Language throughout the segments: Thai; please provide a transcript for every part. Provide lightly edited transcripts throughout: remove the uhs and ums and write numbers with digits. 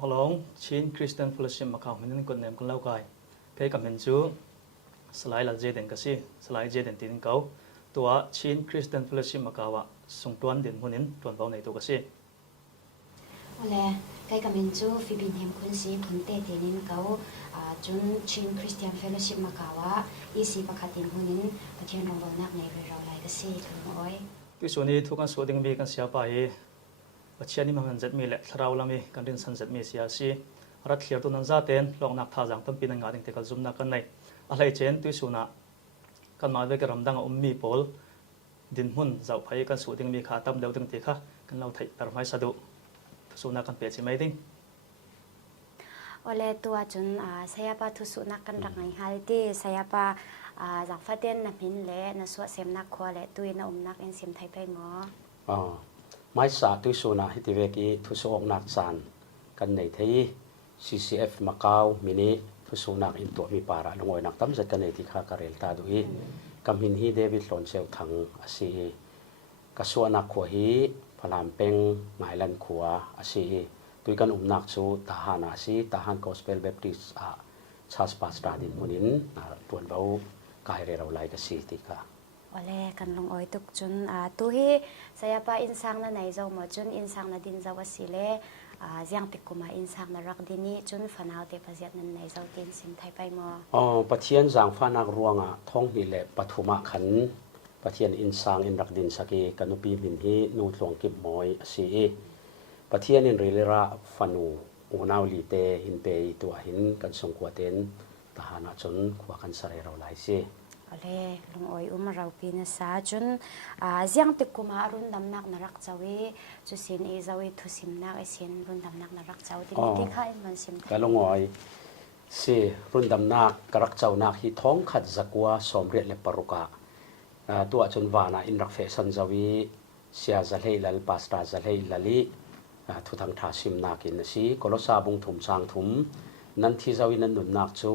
ฮลองชินคริสเตียนฟลชิมมาข่าวมันนั่นคนเนมคนเล่าไกเคยกับเห็นจูสไลด์ละเจเดนก็สิสไลด์เจเดนตีนเขาตัวชินคริสเตียนฟลชิมมาข่าวว่าส่งตัวนเด่นคนนี้ตัวนเบาในตัวก็สิอะไรเคยกับเห็นจูฟิบินเห็นคนสิคนเตะตีนินเขาจนชินคริสเตียนฟลชิมมาข่าวว่าอีสิปะคัดตินคนนี้ประเทศนองบอนักในเราไลก็สิถึงอ้อยที่ส่วนนี้ทุกการสวดยังมีกันเสียไปปัจจัยนี้มันจัดมีแหละทราวลามีการเรียนสันจัดมีเสียสิรัฐเขียวตัวนั้นจะเต้นลองนักท่าจังตั้งปีนังงานถึงจะจุ่มนักกันในอะไรเช่นที่ส่วนน่ะกันมาด้วยกระรำดังมีโพลดินหุ่นเจ้าพายกันสวดยังมีขาตั้มเดียวถึงตีค่ะกันเราไทยแต่ไม่สะดุส่วนนักกันเปลี่ยนใช่ไหมดิ้งoleh tua jun saya pa tu su nak kan rak ngai hal ti saya pa jak faten na min le na so sem nak khwa le tu na nak en sim thai pai ngo mai sa tu su na hi ti ve ki tu su ok nak san kan nei thei CCF Macau mini tu su nak in to mi para lungoi nak tam zat kan nei ti kha karel ta du i kam hin hi David lon seu thang asi ka su nak khwa hi phalam peng ngai lan khwa asiตุยกันนักสู้ทหารสิทหารกอสเปลเบปติสชาสปาสตาดินมุนินตัวนเบากายเรือเราไล่กันสิติกาoleh kan long oi tuk chun tu hi saya pa insang na nai zo mo chun insang na din zo wasile jiang tikuma insang na rak dini chun fanau te paziat nan nai zo tin sim thai pai mo pathian jang fanak ruanga thong hi le pathuma khan pathian insang in rak din saki kanupi min hi nu thlong kip moi siปัจจัยนี้เรื่องระฟันูอุณาวลีเตหินเปย์ตัวหินกันส่งขวดเต็นทหารจนขวดกันสลายเราหลายสิอะไรลุงอ้อยเราปีนสาจนยังติดกุมารุนดำนักนรักเจ้าวิจุสินเอเจ้าวิทุสิมนักเอเซียนรุนดำนักนรักเจ้าที่นี่ที่ข้ามันสิมก็ลุงอ้อยสิรุนดำนักกรักเจ้านักที่ท้องขัดจักว่าสมเรียเลปรุกะตัวจนวานาอินรักเฟสันเจ้าวิเสียจะให้ลัลปัสตาจะให้ลัลีทุทางท่าสิมนักินสิกลสาบุงถุมสางถุมนันที่เจ้าวินันนุนนักจู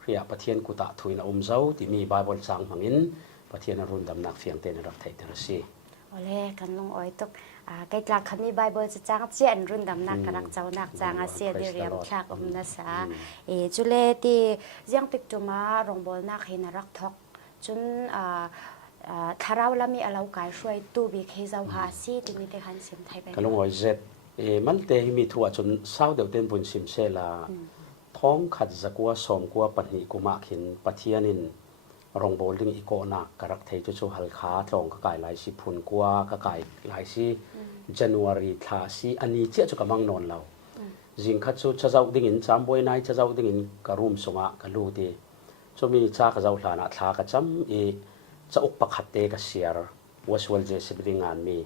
เรียปะเทียนกุตะถุยนอมเจ้าที่มีบาบลสางมังอินปะเทียนรุนดำนักเฟียงเตนรักไทยเตรสีโอเล่กันลงอ้อยตกใกล้กลางคันมีไบเบิลจะจ้างเจียนรุ่นดำนักกรักเจ้านักจ้างอาเซียนเรียมชักอมนัสาจุเลตียังติดจุมารงบอลนักเห็นรักทอกจนถ้าเราละมีอะไรกายช่วยตู้บีเคเจ้าหาซีที่มีแต่ขันสิมไทยไปกันลงอ้อยเจ็ดมันเตะมีทัวจนเศร้าเดี๋ยวเต้นบุญสิมเซลาท้องขัดจักว่าสมกว่าปัญหากุมาขินปะเทียนินรงโบลิงอีโกนักกรักเทจุจูฮัลคาตรงกกายหลายสิพุนกว่ากกายหลายสิJanuary ทาสิอันนี้เจ้าจุกมังนอนเราจิงขัดจูจะเจ้าดิ่งอินจำบ่อยนายจะเจ้าดิ่งอินกระรุมสงะกระลูดีจูมีจ้ากระเจ้าหลานะทากระจำจะอุปขัดเตกเสียร์วัสวลเจสิบดิ่งงานมี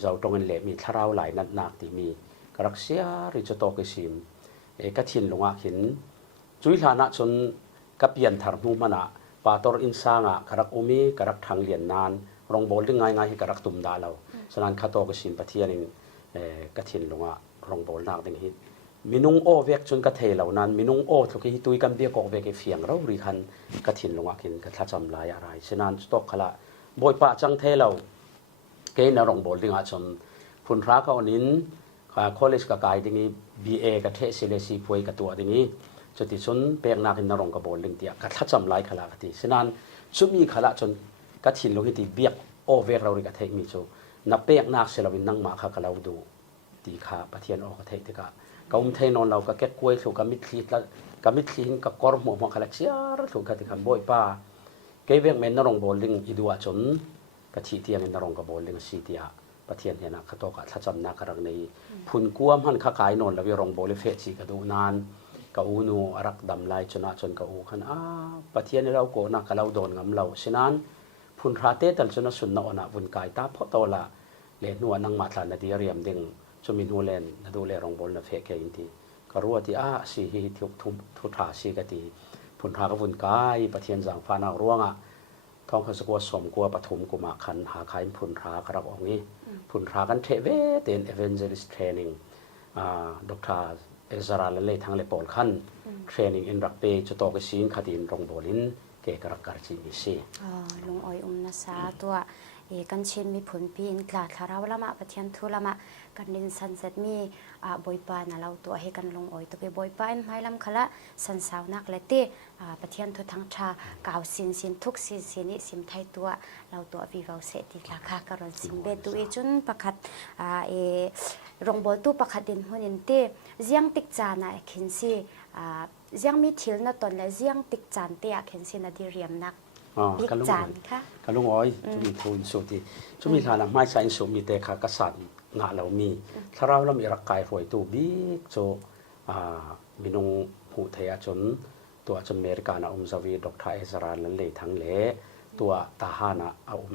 เจ้าตรงนั้นเละมีทาราวหลายนักที่มีกรักเสียริจโตกิสิมกระถิ่นลงอ่ะหินจุยหานะจนกับยันทาร์มูมันอ่ะปาตอร์อินซางอ่ะกรักอุมีกรักทางเลียนนานรองบอลดึงง่ายๆให้กรักตุ่มดาเราฉะนั้นข้าโตกิสิมปะเทียนิงกระถิ่นลงอ่ะรองบอลนักดึงฮิตมินุงโอเวกจนกระเทเหล่านั้นมินุงโอทุกที่ตุยกันเบียกอเวกเฟียงเราริคันกระถิ่นลงอ่ะหินกระทัจำลายอะไรฉะนั้นสตอกขละบอยปะจังเทเราเกณฑ์นรงบอลดึงอาจจะพุนรักเอานินคอลเลจกับกายดึงนี้ BA กับเทศเลสีป่วยกับตัวดึงนี้จุดที่ชนเปียกนักนรงกับบอลดึงเดียกับทัดจำลายขลากที่ฉะนั้นชุดมีขลาจนกัดหินลงที่เบียกโอเวกเราเรียกเทคมีจูนับเปียกนักเสลวินนั่งมาข้ากับเราดูตีขาปะเทียนออกเทคที่กะกอุ้มเทนอนเราก็แก้กล้วยถูกกับมิดขีดแล้วกับมิดขีดกับกอร์หมัวขลาเชียร์ถูกกับที่ขันบ่อยป้าเกย์เวกเมนนรงบอลดึงอีดัวจนกับที่เตียงนรงกับบอลดึงสีเตียปะเทียนเห็นนะข้าโตกับทัดจำนักรักในพุนกัวมันข้ากายนอนแล้ววิรองโบลิเฟชีกระดูนานกับอูนูรักดำลายจนจนกับอูขันปะเทียนเราโกนักกับเราโดนงำเราฉะนั้นพุนราเตตัลจนสุนนอนะวุนกายตาพอโตละเลนัวนังมาทานนาดีเรียมดึงจนมีนูเลนนาดูเลรองโบลนาเฟกเองที่ก็รู้ว่าที่สีฮิทุกทุกราสีกติพุนรากับวุนกายปะเทียนจังฟานาร่วงท้องเขาสกัวสมกัวปฐมกุมาขันหาขายพุนรากระบอกนี้พุนรากันเทเวเต็น evangelist training ดร.เอซาราเลทั้งเลปอลขัน training อินรักเปจะโตกิสินขัดินรองบอลินเกกรักการจิมิซีลุงอ้อยนัสาตัว กันเช่นมีผลปีนกลาดคาราละมาปะเทียนทุละมากันดินสันเสร็จมีบอยปานะเราตัวให้กันลงอ้อยตัวไปบอยปานไม่ลำขละสันสาวนักเลยตีปะเทียนทุทั้งชากาวสินทุกสินนี่สิมไทยตัวเราตัววิวาเสติราคากระสิมเบตุจุนประคัดรงบอลตู้ประคัดดินหุ่นตีเจียงติกจานะเข็นซีเจียงมีทิลนะตอนและเจียงติกจานเตียเข็นซีนะดีเรียมนักติกจานค่ะกันลุงอ้อยจุมีทุนสุดที่จุมีฐานะไม่ใช่สุมีแต่ขากษัตริย์งาเรามีถ้าเรามีรักกายรวยตัวบิ๊กโจมีนงผู้เทียจนตัวจนอเมริกานะจวีดร.เอซาราลันเลยทั้งเละตัวทหาร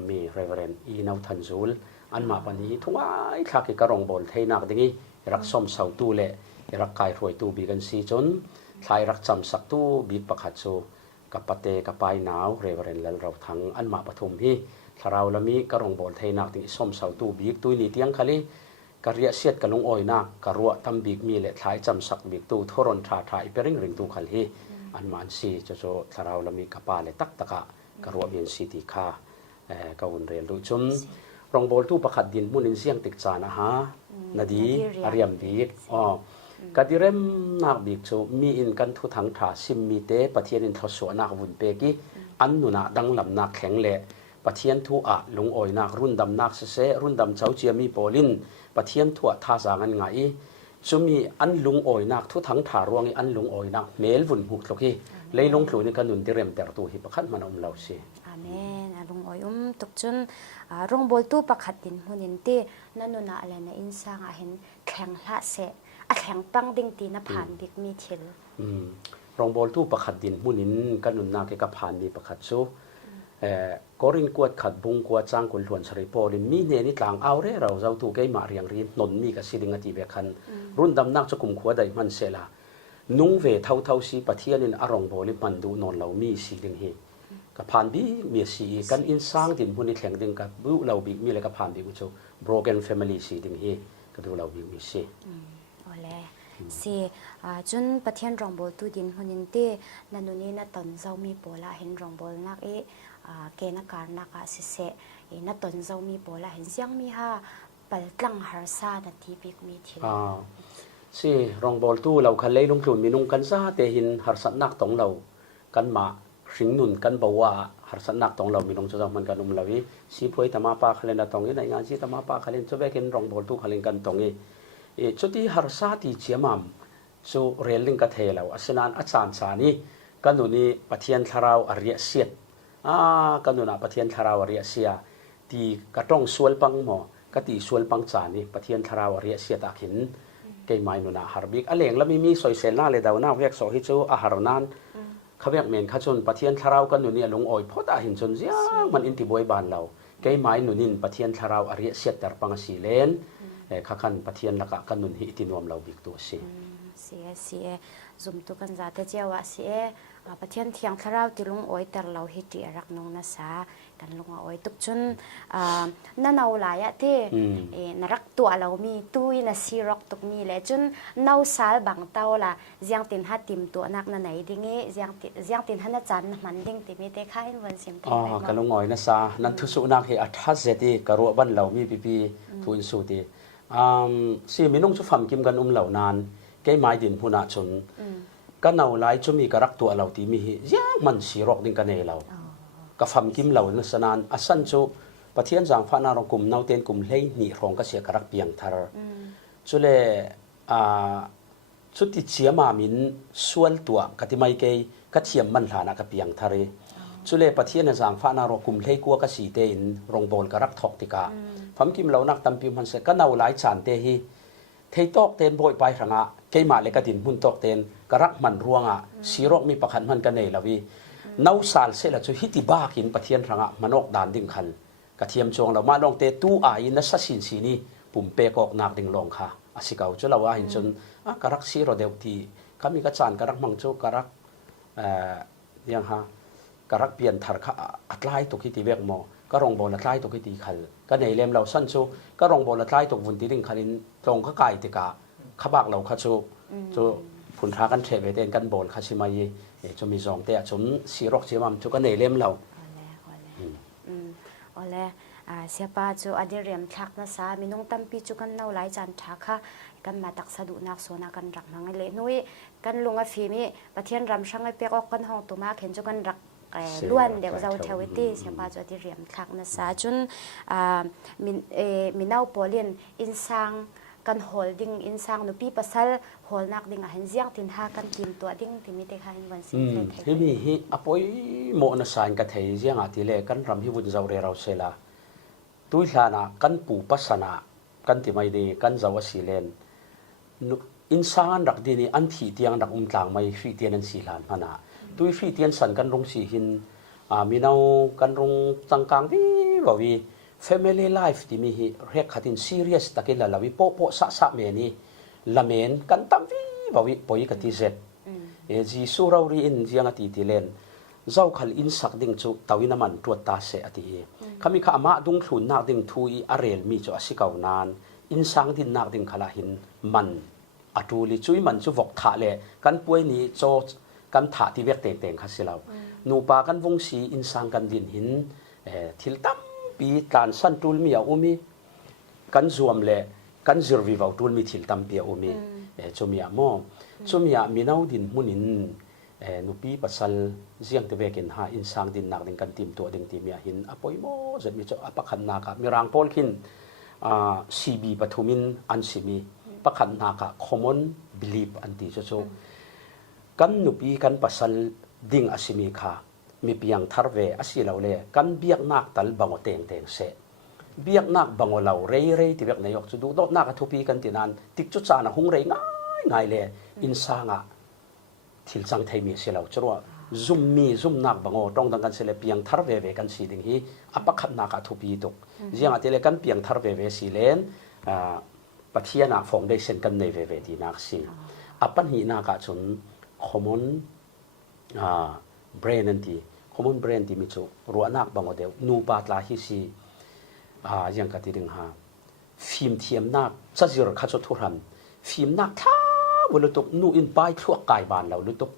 มีเรเวเรนอีนาวทันซูลอันมาปนี้ทุกวันข้ากิกระรองบอลเทนักดิ้งรักสมเสาตู้เละรักกายรวยตู้บิ๊กันซีจนทายรักจำสักตู้บิ๊กประคัดโจกับปะเตกับปายหนาวเรเวเรนแล้วเราทั้งอันมาปฐุมที่ถ้าเราละมีกระรองบอลเทนักดิ้งสมเสาตู้บิ๊กตู้นี้เตียงคลีกระเรียเสียดกระลุงอ้อยนักกระรัวทำบิ๊กมีเละทายจำสักบิ๊กตู้ทรนทาทายเปริงริงตู้คลีอันมันซีจะโจถ้าเราละมีกับปาเละตักตะกะกระรัวเบียนซีติค่ากวนเรียนรู้จุนรองบอลตู้ประคัดดินมุนินเสียงติดจานะฮะนาดีอาริยมบิ๊กกดิเรมนักบิ๊กโจมีอินกันทุทั้งท่าซิมมีเตปะเทียนินทศวนักวุ่นเปกิอันนุนาดังลำนักแข็งเละปะเทียนทัวลุงอ้อยนักรุ่นดำนักเสรุ่นดำเจ้าเจียมีโปลินปะเทียนทัวท่าจางันไงจุมีอันลุงอ้อยนักทุทั้งท่ารวงอันลุงอ้อยนักเมลวุ่นหุกตกฮีเลยลงคลุยในกันนุนดิเรมแต่ตัวฮิปะขัดมันเราเสียอาเมนลุงอ้อยตุกจุนรองบอลตู้ประคัดดินมุนินตีนั่นนุนาอะไรนะอินสางเห็นแข็งละเสแข็งปังดิ่งตีนผ่านบิ๊กมีเทลรองบอลตู้ประคัดดินมุนินกันนุนนาเกกับผ่านมีประคัดซูกอรินกวดขัดบุงกวดจางกุลหวนสริปอลิมีเนนิต่างเอาเร่เราเจ้าตู้เกยมาเรียงรีนนมีกับสิดิงติเบคันรุ่นดำนักจะกุมขวดได้มันเสลานุ่งเวเท่าสีปะเทียนินอารองบอลิมันดูนนเรามีสิดิงเฮกับผ่านบีมีสีกันอินสร้างดินมุนิแข่งดิงกับบุเราบีมีอะไรกับผ่านบีกุโจ broken family สิดิงเฮกับดูเราบีมีสิโอเลสิจุนปะเทียนรองบอลตู้ดินมุนินตีนันนุนีนัตนเจ้ามีโปละเห็นรองบอลนักเกณฑ์การนักสิเสนัตนเจ้ามีโปละเห็นเสียงมีฮะปัลตังฮาร์ซาดที่บิ๊กมีทีสิรองบอลตู้เราคันเลยลงทุนมีนุ่งกันซาเตหินฮาร์สันนักตองเรากันมาสิงนุนกันบอกว่าฮาร์สันนักตองเรามีนุ่งจะมันกันเราวิสิพวยตมาปาคันเลนตองนี้ในงานสิตมาปาคันเลนจะไปกินรองบอลตู้คันเลนกันตองนี้จุดที่ฮาร์ซาที่เชียมัมสูเรียนลิงกัเทเราอาศัยนั้นอาจารย์สานีกันดูนี่ปะเทียนทาราวอริยเสียดกันดูนะปะเทียนทาราวอริยเสียที่กระต้องสวลปังหมอกติสวลปังจานี่ปะเทียนทาราวอริยเสียตาขินเกยไม้นุนะฮาร์บิกอะไรอย่างแล้วมีสอยเซลน่าเลยดาวน่าเวียกสอฮิจูอาหารนั้นเขาเวียกเมนข้าชนปะเทียนทาราวกันดูนี่ลงอ้อยพอตาหินชนเสียมันอินติบวยบานเราเกยไม้นุนินปะเทียนทาราวอริยเสียแต่ปังสีเลนข้าขันปะเทียนละกะกันนุนหิตินวมเราบิกตัวสิเสียซุมตุกันจัดเจ้าว่าเสียปะเทียนเทียงทาราวติลุงอ้อยแต่เราฮิติรักนงนะสากันลุงอ้อยตุกจนนั่นเอาหลายที่นรักตัวเรามีตุ้ยนะซีร็อกตุกมีเลยจนน่าสาลบางเต้าละยังตินหัดติมตัวนักนั่นไหนดิ้งยังตินหัดจันมันดิ้งติมีแต่ข้าเห็นวันเสียงติไปกันลุงอ้อยนะสานั่นทุสุนักเฮอัฐเสติกระรัวบันเรามีปีทุนสุติสิมีนุ่งชุฟัมกิมกันเหล่านานเกยไม้ดินพุนาชนกันเอาหลายจะมีกระรักตัวเราที่มียังมันสีรอกดิ้งกันเอเรากับฟัมกิมเหล่านั้นสนานอสันจูปะเทียนจางฟ้านารงกุมนาเตนกุมเล่นี่รองก็เสียกระรักเปียงทาร์จุเลชุดที่เชียมามินส่วนตัวกติไม่เกยกัดเชียมมันหลานักเปียงทาร์จุเลปะเทียนจางฟ้านารงกุมเล่กัวก็สีเตนรองบอลกระรักทอกติกาฟัมกิมเหล่านักตั้มพิมพ์มันเสกันเอาหลายจานเตฮีเทตอกเตนบ่อยไปหางะเกยมาเลกดินหุ่นตอกเตนกระรักมันร่วงอ่ะสีรอกมีประคันมันกันเนลวีน่าสาลเสละจะฮิติบ้ากินปะเทียนหางะมันออกด่านดิ่งคันกระเทียมจงเรามาลองเตตู้อายินนัสสินสีนี่ปุ่มเปกอกนักดิ่งลงค่ะอาศิกเอาจะเราว่าเห็นจนกระรักสีรอเดียวทีเขามีกระจานกระรักมังโจกระรักยังฮะกระรักเปลี่ยนถาร์อัตไลตุกิติเวกมอก็รองบอลอัตไลตุกิติคันก็ในเล่มเราสั้นโจก็รองบอลอัตไลตุกวุ่นที่ดิ่งคันตรงก็ไก่ติกาขบักเราข้าโจโจผุนทากันเทเวเดนกันบอลข้าชิมายีจะมีสองแต่ชนสีรอกสีมัมจุกันในเล่มเราอ๋อแล้ว เสียป้าจูอดีเรียมทักนะสามีน้องตั้มปีจูกันเน่าหลายจานทักค่ะกันมาตักสะดุนักโซนากันรักมังเละนุ้ยกันลุงอาฟีมีประเทศรำช่างไอเปียกออกกันห้องตัวมาเห็นจูกันรักล้วนเดี๋ยวเราเทวิตี้เสียป้าจูอดีเรียมทักนะสาจุนมีเน่าโปลินอินซังกันโฮลดิ้งอินซังนุปีปัสสาวะโฮลนักดิ้งเห็นเสียงทินหากันทีมตัวดิ้งที่มีแต่ใครวันสิ้นเท ฮิมีฮิอปอยโมนะสานกะเทยเสียงอาทิเลกันรำฮิบุญเจ้าเรเราเซลาตุยลานะกันปูปัสนากันที่ไม่ดีกันเจ้าสิเลนอินซานรักดีนี่อันที่เตียงรักต่างไม่ฟีเตียนสิลานพนะตุยฟีเตียนสันกันรงสีหินมีนากันรงจังกังวิบวิ family life ที่มีฮิเรียกขัดิน serious ตะกี้ละลาวิโปโปสะเมนี่ละเมนกันตั้มวิบวิปอยกติเซตจีสุรารีอินเจียงอติติเลนเจ้าขัลอินสักดิ่งจูตาวินามันตรวจตาเสอติขมิข้ามาดุงทุนนักดิ่งทุยอาเรลมีจูอสิกาวนานอินสังดิ่งนักดิ่งขลาหินมันอตูลิจุยมันจูวกถาเลกันป่วยนี้โจกันถาที่เวกเต่งๆข้าสิเรานูปากันวงสีอินสังกันดิ่งหินทิลตั้มปีการสันตุลมีอาอุมีกันรวมเลกันจิรวิวาตุลมีทิลตั้มปีอาอุมีจูมีอาโมจูมีอามีนาวดิ่งมุนินนุปีปัสสาวะเสียงที่เวกินหาอินสังดินนักดิ่งกันทีมตัวดิ่งทีมยาหินอภัยโมจะมีจะอภัขันนาคามีรางพอลคินซีบีปฐุมินอันสิมีปขันนาคา common belief อันที่จะโจกันนุปีกันปัสสาวะดิ่งอสิมีค่ะมีเพียงทาร์เวอสิเราเลยกันเบียกนักตัลบังโอเตงเตงเสเบียกนักบังโอเราเร่เร่ที่เวกนายกจะดูดนักทุปีกันที่นั้นติดจุดจานะหงเร่ง่ายง่ายเลยอินสังทิลจังไทยมีเสียเราจรัวซุ่มมีซุ่มนักบังโอตรงดังกันเสลเปียงทาร์เวเวกันสีดิ่งฮีอปักขันนักทุปีตุกเจียงอาทิเลกันเปียงทาร์เวเวสีเลนปัทยานาฟองได้เซนกันในเวเวดีนักสีอปันหีนักจนคอมมอนเบรนที่คอมมอนเบรนที่มิจูรัวนักบังโอเดียวนูปาตลาฮิสียังกติดึงหาฟิล์มเทียมนักจะจิรขัดจุดทุรันฟิล์มนักท่าวลุตุกนูอินป้ายทั่วกายบานเราลุตุก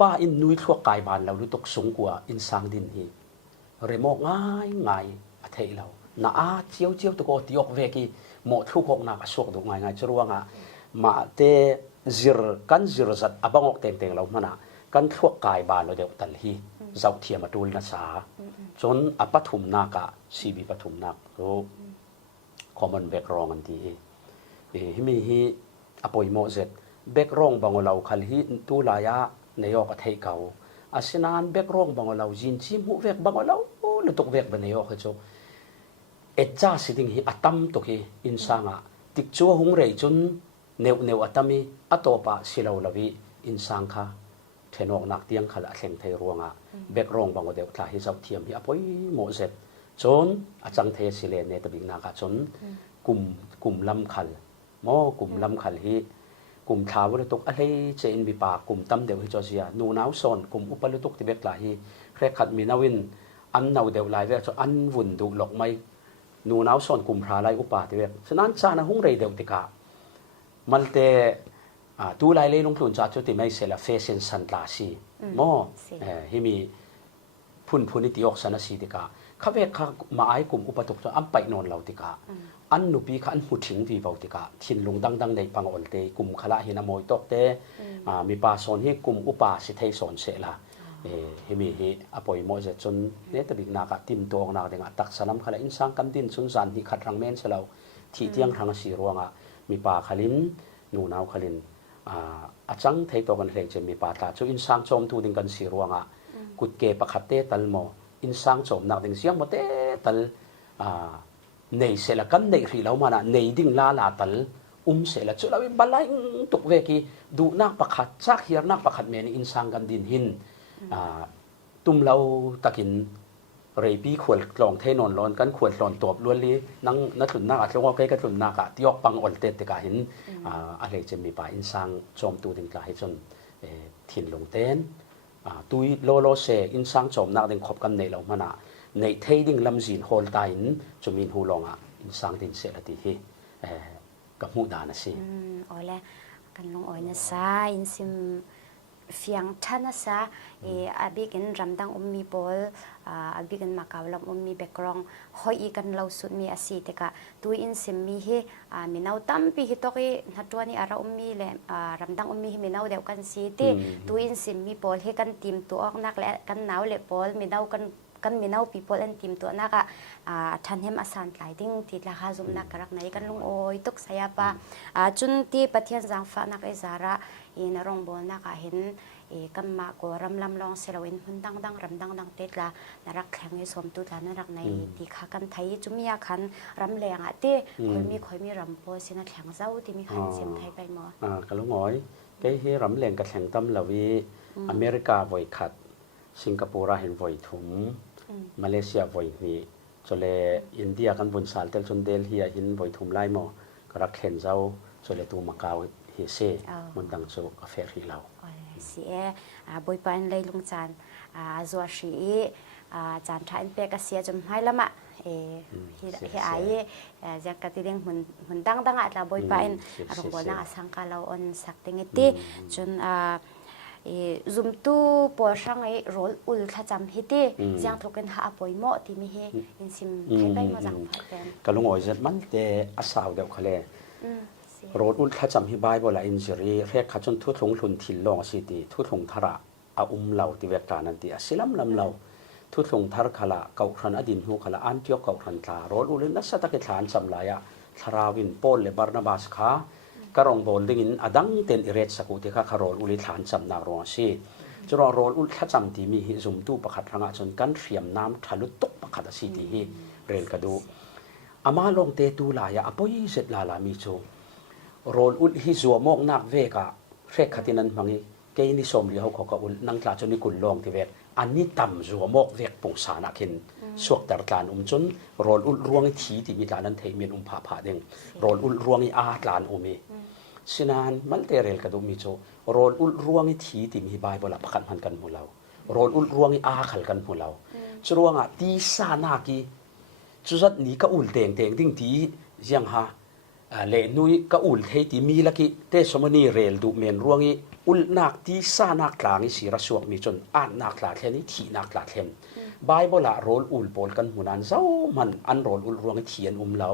ป้าอินนุยทั่วกายบานเราลุตุกสูงกว่าอินสังดินฮีเรโมง่ายง่ายอเทเราหน้าเจียวเจียวตะโกติยกเวกีหมดทุกหกนักสวกดูง่ายง่ายจรวงมาเตจิรกันจิรจัดอบังออกเต็งเต็งเรามันกันทั่วกายบานเราเดียวตัลฮีเจ้าเทียมาดูลนัสาจนอปฐุมนากะซีบีปฐุมนักโรคอมมอนเบกรองอันที่ฮิมีฮีอปอยโมเซตเบกรองบังเราขัลฮีตูลายะในยอกเทเกาอาศินานเบกรองบังเราจินจิมุเวกบังเราโอ้ลุตุกเวกบันในยอกเจ้าเอจ้าสิดิ่งฮีอัตัมตุกีอินสังะติกจัวหงเรยจนเนวเนวอัตมีอัตโตปะสิลาวลวีอินสังค่ะเทนอกนักเตียงขละเข่งไทยรวงเบกรองบังเดียวทาฮิเจ้าเทียมฮีอปอยโมเซตจนอาจังเทสิเลนเนตบิกนากาจนกลุ่มลำขัลโมกลุ่มลำขัลฮีกลุ่มท้าวลุตุกอะไรเจนบิปากลุ่มตั้มเดียวฮิจอเซียนูนาวซอนกลุ่มอุปลุตุกที่เบกลาฮีเครขัดมีนาวินอันนาวเดียวลายเวจอันวุ่นดูหลอกไม่นูนาวซอนกลุ่มพระลายอุปาที่เวกฉะนั้นชาณหุงเรเดียวติกามันเตตูลายเลยลงทุนจากจุดที่ไม่เสละเฟสินสันตาซีโมฮิมีพุนนิติยกสันสีติกาข้าเวกข้ามาไอกลุ่มอุปตุกจนอันไปนอนเราติกาอันนุปีข้าอันหุดถิงวีบาติกาทินลุงดังในปังอลเตกลุ่มขละหินามอยตกเตมีปาสอนให้กลุ่มอุปาสิเทสอนเสละฮิมีฮิอปอยโมเจจนเนตบิกนากาติมตัวนักเด้งตักสลัมขละอินสังกันดินสุนสันที่ขัดรังเมนเสลาที่เตียงทางสีรวงมีปาขลินนูนาวขลินอาจังเทตัวกันเลยจะมีปาตาจูอินสังโจมตูดิงกันสีรวงกุดเกปะขัดเตตัลโมอินสังโจมนักดิงเสียงโมเตตัลในเสละกันในรีเรามาในดิ่งลาตัลเสละจุลาวิบาลายตุกเวกีดูนักปะขัดจักเฮียนักปะขัดเมนอินสังกันดินหินตุมเราตะกินเรปีขวดกลองเทนอนร้อนกันขวดร้อนตัวล้วนลีนังนัทุนนักอัดลงใกล้กันทุนนักอะที่ยกปังอลเตติกาหินอะไรจะมีป่าอินสังโจมตูดิงกลายจนถิ่นลงเต้นตุยโลเซอินสังโจมนักดิงขบกันในเรามานะในเทดิ่งลำจีนโฮลตายจะมีหูลงอินสังดินเสละทีฮีกับหูดานะสิโอ้ยแล้วกันลงอ้อยนะซาอินซิม เฟียงท่านซะอาบิกันรำดังมีบอลอาบิกันมาเกาลำมีแบกกรองหอยกันเราสุดมีอาศัยแต่กะตัวอินสิมีเฮมีนาวตั้มปีฮิตกินัดตัวนี้อารามีเลยรำดังมีมีนาวเดียวกันสิที่ตัวอินสิมีบอลให้กันทีมตัวออกนักและกันหนาวเลยบอลมีนาวกันมีนาวปีบอลอันทีมตัวนักทันเห็นอาสานหลายดิ้งติดราคาซุมนักกรักไหนกันลุงโอยตุกสยาปะจุนที่ปะเทียนจังฟ้านักไอซาระนรงบอลนักเห็นกัมมาก็รำลำลองเสลวินหุ่นดังรำดังเตละนรักแข็งในสมตุลานรักในที่ขากันไทยจุมีอาคันรำแรงเต้คอยมีรำโพสินะแข็งเจ้าที่มีขันเสียงไทยไปหมอกะลุงอ้อยแกให้รำแรงกับแข็งตั้มลาวีอเมริกาไว้ขัดสิงคโปร์เห็นไว้ถุงมาเลเซียไว้นี่จนเลยอินเดียกันบนสารเตลจนเดลเฮียหินไว้ถุงไล่หมอกรักแข็งเจ้าจนเลยตูมาเกาเฮเซ่มันดังโจกาแฟที่เราเสียบอยปานเลยลุงจันจัวชีจานทานเปียกเสียจนให้ละมะที่ไอ้จากกติเลี้ยงหุ่นดังอ่ะละบอยปานรองบอลน่ะสังกัดเราอันสักติงตีจนซุมตู้ปอช่างไอ้โรลอุลขจำฮิตยังทุกันหาปอยโมที่มีเฮอินซิมให้ไปมาจังพัดเป็นกะลุงอ้อยจะมันเตอาสาวเดียวเขาเลยโรดอุลขจำฮิบายบ่ละอินซิรีเรียกขจนทุทงทุนทิลลองสิตีทุทงทระอาเหล่าที่เวกานันตีสิลัมลำเหล่าทุทงทระขละเก่าครันอดินหูขละอันที่ยกเก่าครันตาโรดอุลนัสตะกิฐานจำลายทราวินโปลเลบาร์นาบาสขากระรองบอลดิ่งอดังเต็นอิเรตสกุติข้าคารอลอุลิฐานจำนารองสิจรอโรลอุลขจำที่มีหิซุมตู้ประคัดรังจนกันเรียมน้ำทะลุตกประคัดสิตีหิเรลกระดูอามาลงเตตูลายาอปอยเสร็จลาลามิโจโรลอุลฮิซัวมอกนักเวกะเรกขัดินันมังอีเกนิสมลีเขาขออุลนังกลาจนนิกุลลองที่เวกอันนี้ต่ำซัวมอกเวกปุ่งสานักเห็นสวกตรการจนโรลอุลรวงทีที่มีการนั้นเทมีนผาผาเด้งโรลอุลรวงอาตลานมีสินานมันเตเรลกระดูมิโจโรลอุลรวงทีที่มีบายบลาพักมันกันหูเราโรลอุลรวงอาขัลกันหูเราจรวงตีสานากีจุดนี้ก็อุลเตงดิ้งทียังฮะเลนุยก็อุลเทติมีลักเตสมนีเรลดูเมนรวงอุลนักตีสานักลางสิระสวกมีจนอ่านนักลาเทนิทีนักลาเทมบายบลาโรลอุลปอลกันหูนั้นเจ้ามันอันโรลอุลรวงเทียนเรา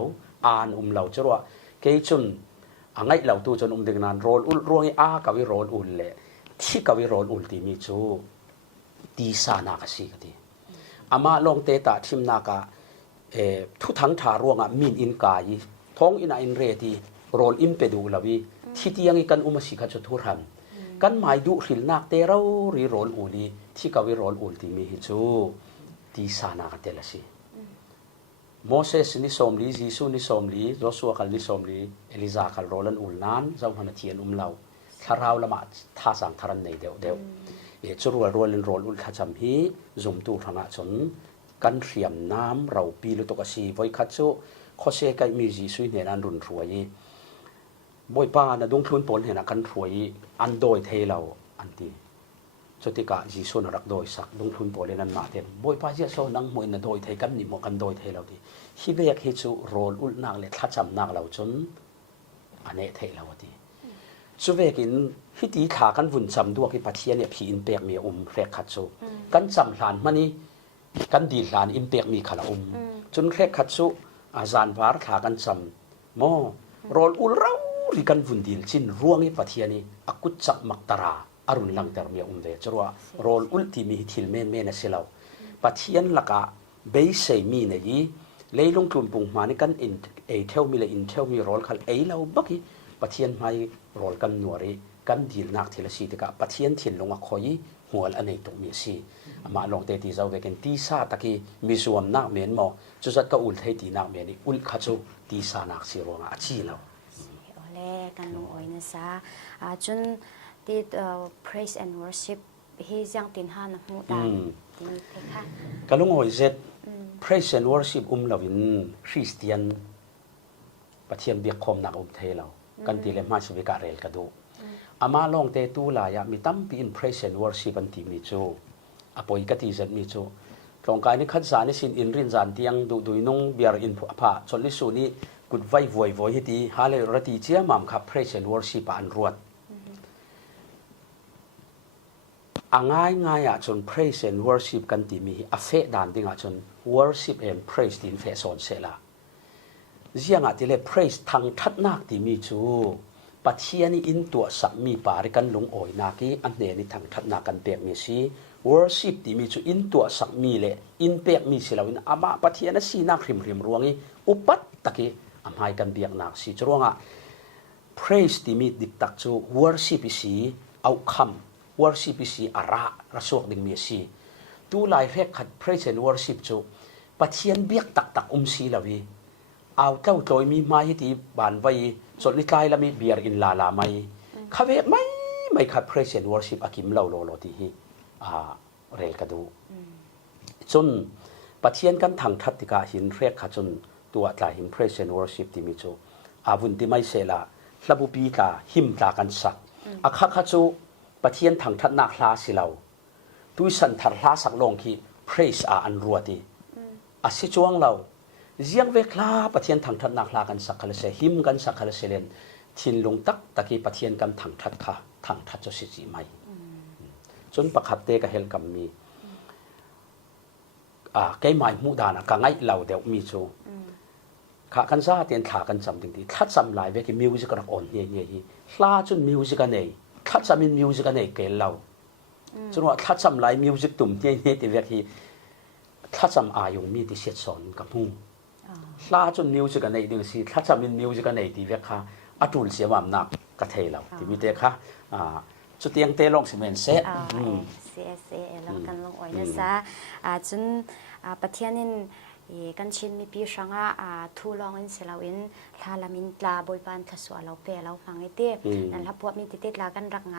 อ่านเราจรวงเกยจนอังไงเราตัวจนดึงนั้นโรลอุลรวงอากับวิโรลอุลเล่ที่กับวิโรลอุลที่มีจูตีสานักสิกตีอามาลงเตตาทิมนักทุทั้งทารวงมินอินกายท้องอินอินเรตีโรลอินเปดูลาวีที่ที่ยังกันอุมาสิกาจทุรันกันหมายดูหิลนักเตเรารีโรลอุลีที่กับวิโรลอุลที่มีฮิจูตีสานักเตลสิโมเสสนิสมลียิสุนิสมลีโจชัวคัลนิสมลีเอลิซาคัลโรลันอุลนันเจ้าหันเทียนเราทาราวละมาท่าสังทารันในเดียวจรวดรัวเลนโรลอุลขจำฮีจุมตูทางชนกันเรียมน้ำเราปีลุตกสีไว้คัดโซข้อเสกมีจีสุยเนนันรุนรวยบ่อยป้านะดงทุนปนเห็นกันรวยอันโดยเทเราอันตีสติกาจีสุนรักโดยสักดงทุนปนเลนันมาเต็มบ่อยป้าเจ้าโซนังมวยนะโดยเทกันนี่มกันโดยเทเราดีฮิเบกฮิจูโรลอุลนักเลทัดจำนักเราจนอันเนเทเราดีสุเวกินฮิตีขากันวุ่นจำด้วยที่ปัจเจียเนี่ยผีอินเปียกมีเรียกขัดโซกันจำหลานมันนี่กันดีหลานอินเปียกมีขลาจนเรียกขัดโซอาจารย์วาร์ขากันจำมอโรลอุลเราริกันวุ่นดีจินร่วงที่ปัจเจียนี่อากุจักมักตราอรุณลังเตอร์มีเวจรัวโรลอุลที่มีทิลเมนเมนเสลาปัจเจียนละกะเบย์เซมีเนี่ยยี่เลยลงทุนปุ่งมานี่กันอินเทลมีเลยอินเทลมีโรลขัลเราบักฮีปัจเจียนไม่โรลกันหน่วยกันดีนักเทลสีตกะปัจเจียนทิลลงมาคอยหัวอันนี้ตรงมีสีมาลงเตตีเจ้าเวกันตีซาตะกี้มีส่วนนักเมียนมอจุดก็อุลเทตีนักเมียนี่อุลขัดจูตีซานักสีรวงอาชีเราโอเล่กันลงอ้อยนะซะจนที่ praise and worship ที่ยังตินหานะหูดังที่เทค่ะกันลงอ้อยเสร็จ praise and worshipเราวินคริสเตียนปัจเจียนเบียกคมนักเทเรากันตีเลมาสวิกาเรลกระดูอามาลองเตตูลายามีตั้มปีน praise and worship อันที่มีโจอปอยกติเซมีโจตรงการนี้ขัดสานิสินอินรินจานเตียงดูนงเบียร์อินผาชนลิสูนี้กุดไว้โวยฮิตีฮาเลรตีเจียมัมขับ praise and worship อันรวด ง่ายจน praise and worship กันที่มีอเฟดานดิ้งจน worship and praise ที่เฟสอนเสละเจียงที่เล praise ทางทัดนักที่มีจูปัจเจียนี่อินตัวสักมีปาริกันลงอ่อยนักอันเนนี่ทางทัดนักกันเปียกมีสิ worship ที่มีจูอินตัวสักมีเลอินเปียกมีสิเราอินอามาปัจเจียนสีนักริมรวงนี้อุปัตตะกี้อามายกันเปียกนักสิจรวงpraise ที่มีดิบตักจู worship สีเอาคำ worship สีอาระระสวกดิ่งมีสีตูไลเรียกขัด praise and worship จูปัจเจียนเบียกตักสีละวีเอาเจ้าโจยมีไม้ที่บานไว้ส่วนนิกายละมีเบียร์อินลาไม่ข้าเวไม่ขัด praise and worship อากิมเล่าโลที่เรลกระดูจนปัจเจียนกันทางทัศติกาหินเรียกขัดจนตัวตาหิน praise and worship ที่มีจูอาวุธที่ไม่เสละระบุปีตาหิมตากันสักอาคาขจูปะเทียนทางทัดนักลาสิเราตุยสันทัดลาสักลงที่ praise อันรัวดีอาศิจวงเราเจียงเวกลาปะเทียนทางทัดนักลากันสักคลเสหิมกันสักคลเสเลนทินลงตักตะกี้ปะเทียนกันทางทัดค่ะทางทัดจะสิจิไม่จนประคับเตกะเฮลกัมมีแกไม่มุดานะกังไงเราเดี๋ยวมีจูข้ากันซาเตียนขากันจำจริงๆทัดจำหลายเวกิมิวสิกรักอ่อนเย่ๆลาจนมิวสิกันเองทัดจำมินมิวสิกันเองเกลเราจนว่าทัดจำหลายมิวสิกตุ่มเย่ๆที่เวกิทัดจำอายุมีที่เสียสอนกับมูลาจนมิวสิกันเองดึงสิทัดจำมินมิวสิกันเองที่เวกค่ะอัตุลเสียความหนักกระเทยเราที่มีเตะค่ะจุดเตียงเตะลงสิเมนเซะเสียแล้วกันลงอ่อยนะซะจนประเทศนี้กันชินมีปีช่างทูลองอินเสลาวินทาลามินตลาบอยปานทศวเราเปรเราฟังไอเต้นั่นละพวกมีติดลากันรักไง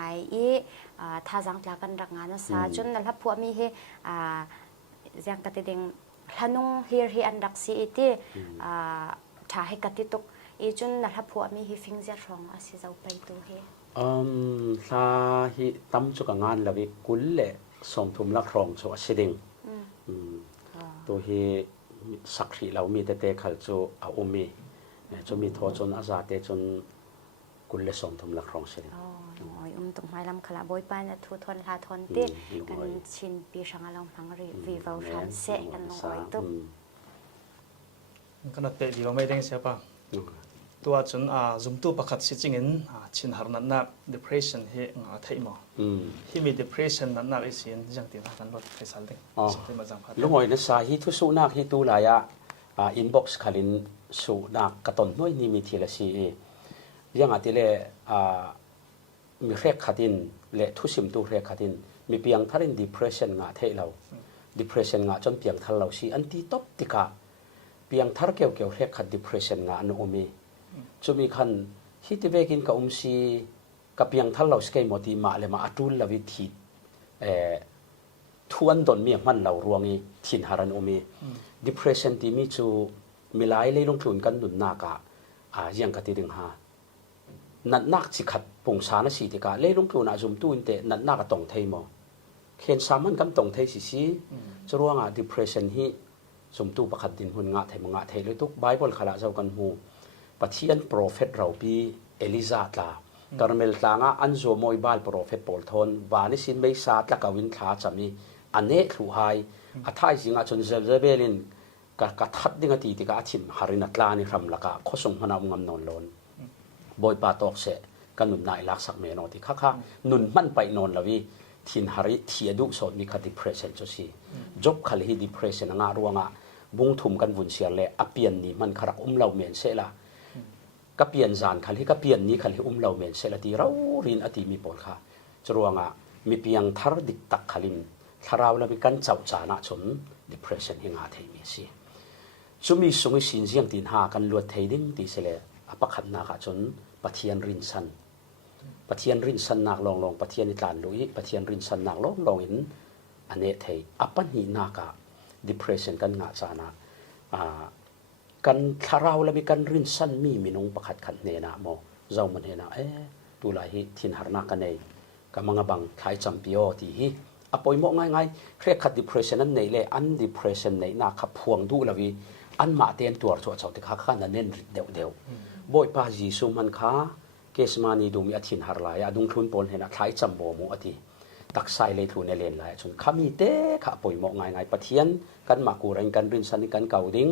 ทาจังลากันรักงานนะซะจนนั่นละพวกมีเฮยังกติเดงพนุงเฮียอันดักซีเต้ถ้าให้กติตุกจนนั่นละพวกมีเฮฟิงเจรองอาศัยเราไปตัวเฮซาฮิตั้มจุกงานละวิกุลเล่สมทุมลักรองชัวเสดิงตัวเฮสักทีเรามีแต่ขัดจูอาอุมีจะมีทอจนอาซาเตจนกุลเลสมทุมลักรองเสดิงตรงไม้ลำขลาบอยปานทุทนลาทนเต้กันชินปีช่างเราพังรีวิวชันเสกันลงไว้ตุ๊กก็นัดเตะดีว่าไม่ได้เสียป่ะตัวจนซุมตู้ประคัดสิจริงอินชินหาร์นันนัก depression เฮไทยหมอที่มี depression นั้นนักไอเสียนยังตีนักกันรถไฟสันติที่มาจังพัดลุงหอยนัสาฮิทุสุนักฮิตุลายะinbox ขัลินสุนักกระตุนน้อยนี่มีทีละสียังอาทิเลมีเรียกขัดินเละทุสิมตูเรียกขัดินมีเพียงทาริน depression งาเทเรา depression งาจนเพียงทัลเราสีอันที่ตบติกาเพียงทาร์เกี่ยวเรียกขัด depression งาอันโอมีจะมีคันฮิตเวกินกับซีกับยังทัลเราสเกย์มอดีมาเลยมาอัตุลลวิธีทวนดนมีมันเรารวงอีทินฮารันโอมี depression ที่มีจูมีหลายเลยลงทุนกันดุนนากะยังกติดึงหานัดนักสิขัดปงสารสีติกาเลยลงทุนอาจุมตุนเตนัดนักตองเทยมอเขียนสามันกันตองเทยสิจะรวงdepression ฮีจุมตุประคัดดินหุ่นงาเทมงาเทเลยทุกไบเบิลขละเจ้ากันหูปะเทียนโปรเฟตเราปีเอลิซาตลาการเมลตางอันโซโมยบาลโปรเฟตโพลทอนวานิสินไม่ซาตละกวินขาจามีอันเนครูไฮอัฐายสิงห์จนเซเบลินกัทัดดิ่งตีติกาชิมฮารินัตลานิรำละกะโคสงพนามงำนนลนบอยปาตอกเสกันนุนนายลักสักเมนอติค่ะนุนมันไปนนละวิทินฮาริเทียดุสดมีคดีเพรสเซนจุสีจบขัลฮีดีเพรสเซนงารวงบุ้งทุ่มกันวุ่นเสียเลอเปียนนี่มันขรักเราเมนเสละก็เปลี่ยนจานขันที่ก็เปลี่ยนนี้ขันที่เราเมนเสละที่เราเรียนอติมีปนค่ะจรวงมีเพียงทารดิกตักขลิมทาราวแล้วมีกันเจ้าจานะจน depression หิงหาเทมีสิจุมีสงสินเสียงตีนหากันลวดเทดิ้งตีเสละอปขัดนาคจนปะเทียนรินสันปะเทียนรินสันนักลองปะเทียนนิทานลุยปะเทียนรินสันนักลองอินอันเนเทอปันหินากะ depression กันงาจานะกันทาราวแล้วมีกันรินสันมีนงประคัดขันเนนะโมเจ้ามันเห็นตุลาหิทินหารนักกันเนกับมังบังทายจำปีโอที่ฮิอปอยมองง่ายๆเครียดขัด depression นั้นในเล่อัน depression ในนาขับพวงดูละวิอันมาเตียนตัวเจ้าที่ข้าขันนั้นเน้นเดียวบ่อยป้าจีสุมันข้าเกสมานีดูมีอธินหารลายดุงคลุนปนเห็นทายจำโมมูอธิ ตักไซเลยทูเนเลนไลชนขมีเตะข้าป่วยหมอกง่ายปะเทียนกันมากูรังกันรินสันนี่กันเก่าดิ้ง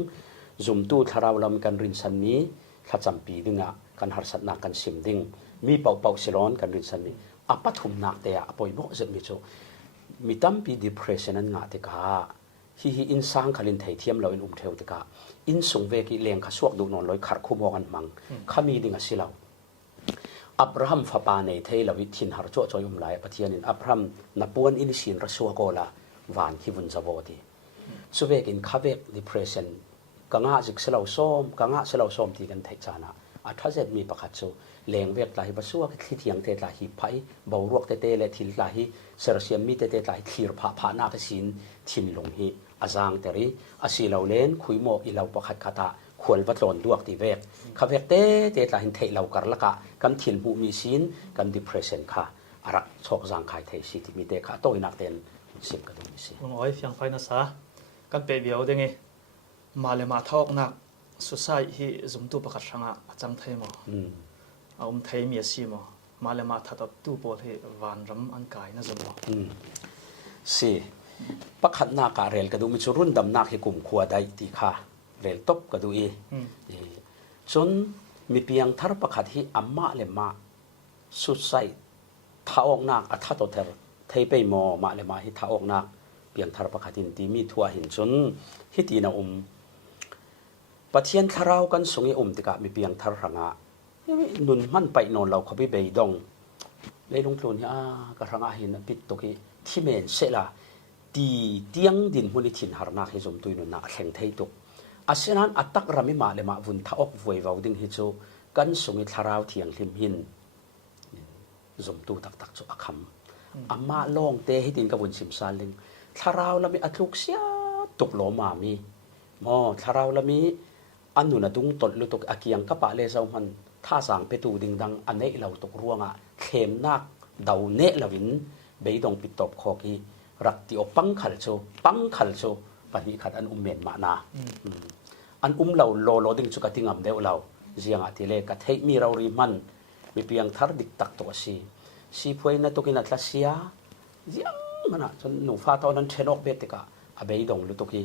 จุ่มตู้ทาราวลำกันรินสันนี้ถ้าจำปีดิ้งอ่ะกันหาสัตนักกันซิมดิ้งมีเป่าเป่าสิร้อนกันรินสันนี้อาปัทุมนักเตะป่วยหมอกจะมีโจมีตั้มปี depression นั้นงาเตกาฮีอินสังขลินไทยเทียมเราอินเทวเตกาอินสงเวกิเลียงขสวกดูนอนลอยขัดคุมกันมังขมีดิ้งสิเราอับราฮัมฟาปาเนเทลวิทินหาร์โจจอยไลปะเทียนินอับราฮัมนับปวนอินิสินรัสวโกลาวานคิวุนซาโวดีสุเวกินคาเวกดิเพรสชันกังอาจิกเสลาส้มกังอาเสลาส้มที่กันเทจานะอัฐเจดมีประคัตโซแรงเวกลาฮิบัสวกที่เทียงเตลาฮิไพบาวรวกเตเลทิลลาฮิเซรเซียมมีเตลาฮิคีร์ผานาคสินทินลงฮิอาจางเตรีอาศิลาเลนคุยโมอิลาประคัตคาตาขวลวัดหลอนดวกตีเวกข้าเวกเตลาหินเทลาการละกะกันทิลบุมีสินกันดิเพรสชันค่ะอารักชกจางขายไทยสิที่มีเตค่ะโตอินักเตนสิมกันดูมิสิลุงอ้อยฟังไฟนะซะกันเปรียวดึงไงมาเลยมาทอกนักสุดท้ายที่จุ่มตู้ประคัตช่างอ่ะจังไทยมั้งเอาไทยมีสิมั้งมาเลยมาทัดตู้โปรที่วานรำอันกายนะจุ่มมั้งสิประคัตนักการเรลกันดูมิจุรุ่นดำนักให้กลุ่มขวดได้ตีค่ะเรลตบกันดูจนมีเพียงทารประคัตที่อัมมาเลมาสุดใส่ท้าออกนักอัฐตัวเทอร์เทไปมอมาเลมาที่ท้าออกนักเพียงทารประคัตินที่มีทัวหินจนฮิตีนาปะเทียนทาราวกันสงยติกะมีเพียงทารรังะนุนมันไปนอนเราเขาไปเบยดงเลยลงทุนกระรังะหินปิดตกี้ที่เมนเสละตีเตียงดินหุ่นถิ่นหานักให้สมตุยนุนนักแข่งไทยตุกอาเซนันอัตักรามิมาเลมาวุนท้าออกไว้วาวดิ้งฮิโจกันสงยทาราวเทียงลิมหินสมตุตักโจอักคำอามาลองเตะให้ดินกับวุนซิมซาลิงทาราวละมีอัตลุกเสียตุกโลมามีมอทาราวละมีอันนุนดุงตดลุตุกอากียงกับปะเลเซามันท่าสางเปตูดิงดังอันเนเราตกร่วงอ่ะเข้มนักดาวเนลวินเบยดงปิดตบคอกีรักติโอปังขัลโชปนิขัดอันเมนมานาอันเราโลดิ้งจุกติงอัมเดวเราเจียงอาทิเลกัดให้มีเราริมันมีเพียงทาร์ดิกตักตัวสีพวยนัตุกินัทลาเซียเจียงมันอ่ะจนหนูฟ้าตอนนั้นเชนอกเบติกะอเบยดงลุตุกี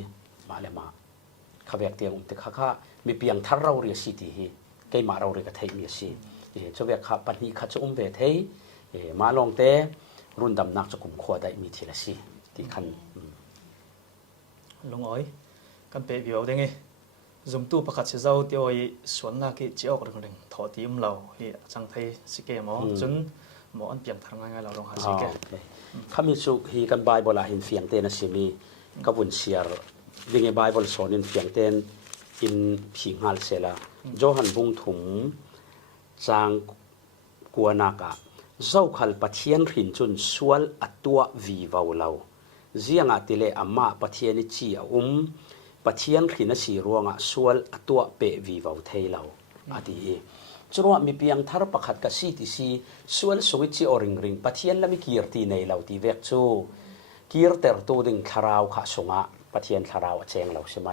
มาเลมาข้าเวกเตียงติข้ามีเพียงทาร์เราเรียสิทีฮีเกยมาเราเรียกให้มีสิจะเวกข้าปนิขัดจะเวทให้มาลองเตรุ่นดำนักจะกุมขวดได้มีทีละสิที่ขันลุงอ้อยกันเปรียวดึงไงจุ่มตู้ประคัตเจ้าเตียวไอ้สวนนาคิเจ้าก็ดึงถอดทีมเราเฮียจังไทยสิเกมจนหมออันเปลี่ยนทางง่ายเราลองหาสิเกข้ามีสุฮีกันไบเบิลหินเฟียงเตนสิมีกับบุญเชียร์ดึงไอ้ไบเบิลสอนหินเฟียงเตนอินพิงฮัลเซล่าโจฮันบุงถุมจางกัวนักะเจ้าขัลปะเทียนหินจนสวลอัตัววีวาวเราเจียงอาติเลอามาปะเทียนิจีปะเทียนหินสีรวงสวลอัตัวเปวีวาวเทเราอาทิจรวดมีเพียงทารประคัดกษีที่สีสวลสวิตชีอริงริงปะเทียนละมีกีร์ตีในเราที่เวกจูกีร์เตอร์ตัวดึงทาราวขาสงะปะเทียนทาราวเจงเราใช่ไหม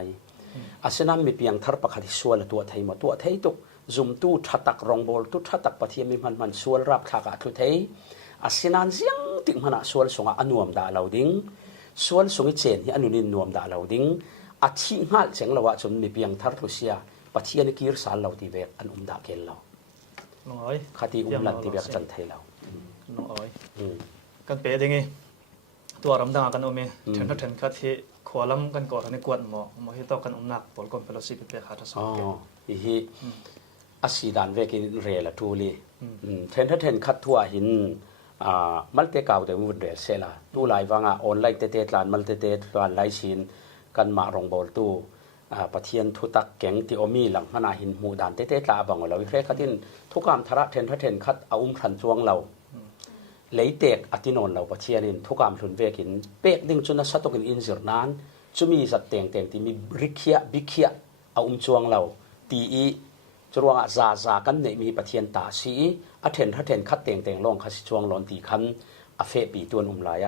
อาเซนันมีเพียงทารประคัดที่สวลตัวไทยมาตัวไทยตุกจุ่มตู้ทัดตักรองบอลตู้ทัดตักปะเทียนมีมันสวลรับขากาทุไทยอาเซนันเสียงติงมันสวลสงะอนุมดาเราดิ้งสวลสงเจนที่อนุนินนวมดาเราดิ้งอาชีงาเสียงเราว่าจนมีเพียงทารทุเซียปะเทียนกีร์สารเราที่เวกอันดาเกลเราน้อยคดีลันที่เบียกจันเทเราน้อยกันเปยังไงตัวรำดังกันโอเมเทนคัดที่ขวาล้ำกันก่อนในกวนหมอที่ต้องกันนักปอลกอนเปลสิเปขาทัศน์อีฮีอาศิดานเวกินเรลทูลีเทนคัดทั่วหินมัลเตกาวเดมุนเรลเซล่าตู้ไลวังออนไลน์เตลานมัลเตลานไลชินกันมารองบอลตู้ปะเทียนทุตักแกงที่อมีหลังพนาหินมูดานเตลาบังเราวิเคราะห์ขัดินทุกการทาระเทนคัดเอาขันจวงเราเลยเตกอตินนเราปะเทียนินทุกการหลุนเวกินเป็กดิ้งจุนสัตกินอินซิร์นั้นจุมีสัตเตียงที่มีริกเคียบิกเคียเอาจวงเราตีอีจวงซากันเนี่ยมีปะเทียนตาสีอเทนคัดเตียงลองคัดจวงหลอนตีคันอเฟปีตัวนุ่มลาย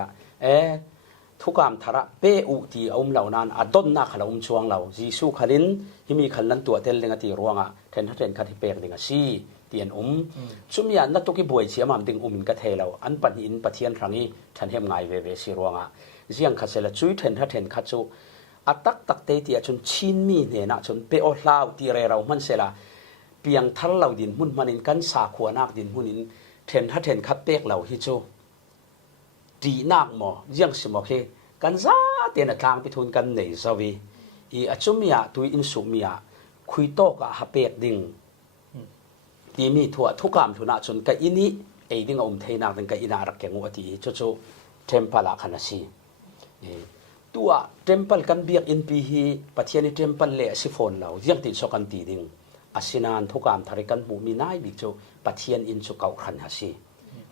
ทุกการทาระเปอุตีเอาเหล่านั้นอดอนนักเราช่วงเราจีสูขลินที่มีขลันตัวเตลเลงตีรวงเทนคัดที่เปกดิ่งสี เตียนชุมยานัตุกิบวยเชียมามดิงมินกะเทลาอันปันอินปะเทียนครั้งนี้ทันเฮมไงเวเวสิรวงะเจียงคัสเซลจุยเทนฮัดเทนคัดจูอัตักตักเตติอาจนชินมีเนี่ยนะจนเปโอลาวตีเรเรามันเสละเปียงทัลเราดินมุนมันอินกันสาขวานักดินมุนอินเทนฮัดเทนคัดเปกเราฮิจูดีนักหมอเจียงสมอเคกันซาเตียนทางไปทุนกันในสวีอีอาจุมียตุยอินสุมียคุยโตกะฮับเปกดิงตีมีถั่วทุกามทุนาจนกะอินี่ไอดิงอมเทนักดิงกะอินารักแกงวัตีจูเทมพลาคันสีตัวเทมเพลกันเบียกอินปีฮีปัจเจกเทมเพลเล่สิฟอนเรายังติดสกันตีดิงอาศินานทุกามทาริกันหมู่มีนายบิกจูปัจเจกอินสุเก่าขันหาสี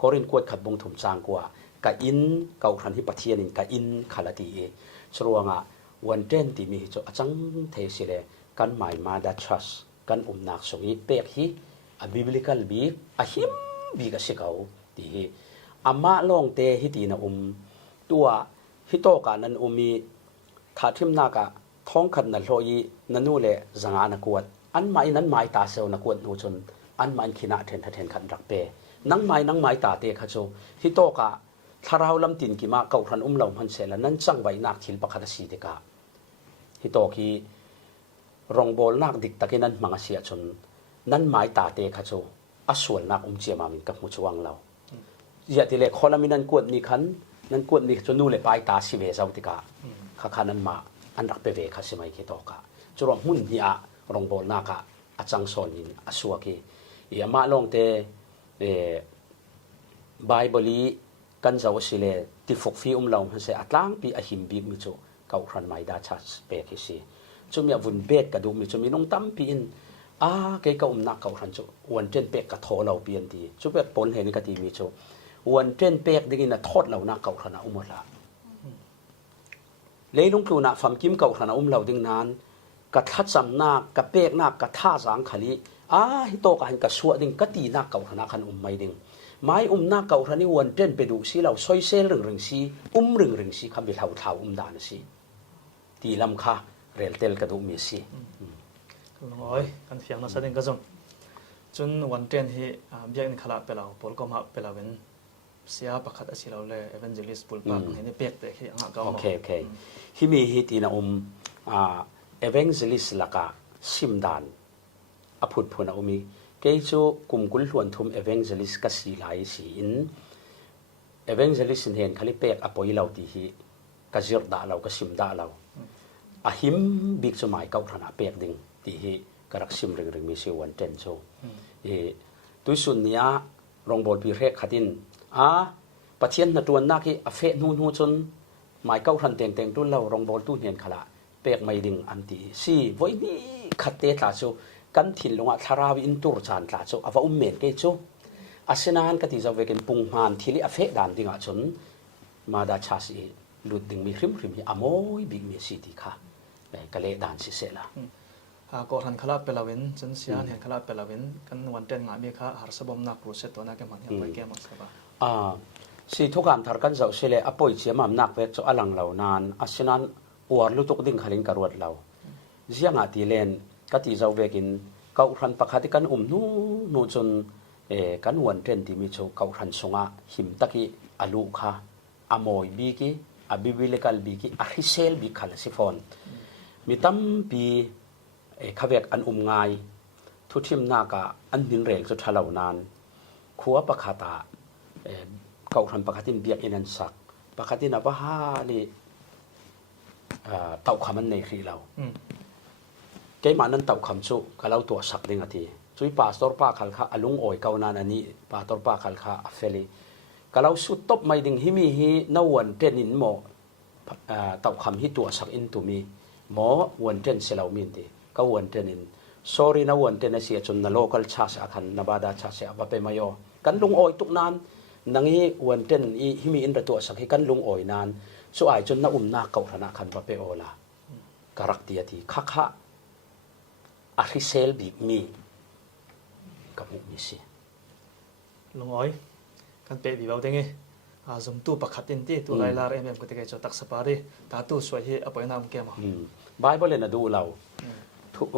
กอรินกวดขัดบงถุมจางกว่ากะอินเก่าขันที่ปัจเจกอินกะอินขลาตีสรวงะวันเดนตีมีจูอาจังเทสิเลกันหมายมาดัชชัสกันนักสงีเปกฮีอบิบลิกัลบีอาหิมบีกสิเก่าตีอามาลองเตฮิตีนะตัวฮิโตกานันมีถ้าทิมนากะท้องขัดนัลโลยีนันนูเลจังอานักวดอันไม่นั้นไม่ตาเซลนักวดนูจนอันไม่ขินาเทนเทนขัดรักเปนังไม่ตาเตะขจูฮิโตกะถ้าเราลำตินกิมาเก่าขันเหล่ามันเสละนั้นจังไว้นักทิลปะขัดสีเดกะฮิโตกีรองบอลนักดิกตะกินันมังเสียจนนั้นไม่ตาเตะขจูอส่วนนักเจียมามินกับมุจวังเราอย่าติเลขอลามินันกวดนี่ขันนั่นกวนนี่จนนู่นเลยไปตาสิเวสเอาติกาข้าขานั้นมาอันรักเปเวข้าสิไม่คิดต่อกะจุดหุ่นนี่อะรองบอลนักะอาจังสอนินอาสัวกีอย่ามาลงเตไบเบิลีกันจะว่าสิเลติฟกฟีเรามันเสียอัตลังปีอหิมบีมิจูเก่าครันไม่ได้ชัดเปกิสิจุมีวุ่นเบ็ดกระดูมิจูมีน้องตั้มปีนเกี่ยวนักเก่าครันจูวันเจนเปกกระโถเราเปลี่ยนดีจุเป็ดปนเห็นกระตีมิจูวันเจนเปกดิ้งน่ะทอดเหล่านักเก่าขนาดหมดละเลยลุงครูน่ะฟังกิมเก่าขนาดเหล่าดิ้งนั้นกระทัดจำนักกระเปกนักกระท่าสังขลีฮิโตกันกระสวดดิ้งกระตีนักเก่าขนาดขันไม่ดิ้งไม่นักเก่าขนาดนี้วันเจนไปดูสิเราซอยเซลเรื่องสีเรื่องสีคำเป็นเท่าด่านสิตีลำค่าเรลเตลกระดูมีสิลุงอ้อยกันเฟียงน่าแสดงกระจงจนวันเจนที่เบียกขลาดไปเราปอลก็มาไปเราเป็นเสียประคัดอาศัยเราเลยเอเวนเจลิสปุลปากเห็นเปียกแต่ที่อ่างเก่าโอเคฮิมีฮิตีนะเอเวนเจลิสละกะซิมดานอพุทธนะมีเกจูกุมกุลหวนทุมเอเวนเจลิสกัสีไหลสีอินเอเวนเจลิสเห็นขลิเปียกอปอยเราตีฮีกัจิรดาเรากัซิมดาเราหิมบิกสมัยเก่าขนาดเปียกดิ่งตีฮีกรักซิมเรื่องมีเสียวันเจนโซตุยสุนเนียรองบอลปีเรกขัดินปัจเจียนนัดวันนักที่อเฟนูจนหมายเก้าทันเต็งตุนเรารองบอลตู้เห็นขละเปียกไม่ดิ่งอันตีสิวันนี้ขัดเตะตาโจกันถิ่นลงทาราวินตูร์จานตาโจอว่าเมนเกโจอาเซนานกติจะเวกันปุงมันที่ลิอเฟดันดิ่งจนมาดาชาสีลุดดิ่งมีริมอโมยบิมีสิติค่ะกะเลดันสิเสละก็ทันขลาดไปแล้วเว้นจนเสียเห็นขลาดไปแล้วเว้นกันวันเจนงานมีค่าหาสบอมนักโปรเซสตัวนักแกมันยังไม่แก้หมดใช่ปะสิทุกการทาร์กันเจ้าเสลอปอยเชียมนักเวกจะอลังเหล่านานอาศัยนั้นอวดลุตุกดิ่งขลินกรวดเราเสียงอาทิเลนกติเจ้าเวกินเก่าทันประคติกันนูจนกันวันเจนที่มีโชเก่าทันสงะหิมตะกี้อลูค่ะอโมยบีกี้อบิบิเลกัลบีกี้อริเซลบีขัลสิฟอนมีตั้มปีขเวกอันง่ายทุทิมนากะอันดินเรงสุดทะเลานานขัวประคตาเก่าทันประคตินเบียกอินันสักประคตินอภฮาลีเต่าคำมันในครีเราเกมันนั้นเต่าคำชุกะเราตัวสักดิ่งทีช่วยปาสตอร์ปาขัลข้าอลุงโอยเกานานันนี้ปาสตอร์ปาขัลข้าอัฟเฟลีกะเราสุดตบไม่ดิ่งฮิมีฮีนวันเทนินโมเต่าคำฮิตัวสักอินตุมีหมอวันเทนเซลามินตีก็วันเทนิน sorry นะวันเทนเสียจนนะ local ชาเสียคันนาบาดาชาเสียว่าไปมาโยกันลุงโอยตุกนานนังฮีวันเทนอีฮิมีอินระตัวสักให้กันลุงโอยนานส่วนจนนะนาเก่าธนาคันว่าไปโอละการักตีทีข้าอาริเซลบีมีกับมุมิสิลุงอ้อยกันเปะบีเบาเด้งสมตู้ประคัดอินที่ตัวไลลาร์ก็ติเกจตักสปารีตาตู้สวยที่อภัยน้ำแก้มาไบเบิลเลยนะดูเราทุก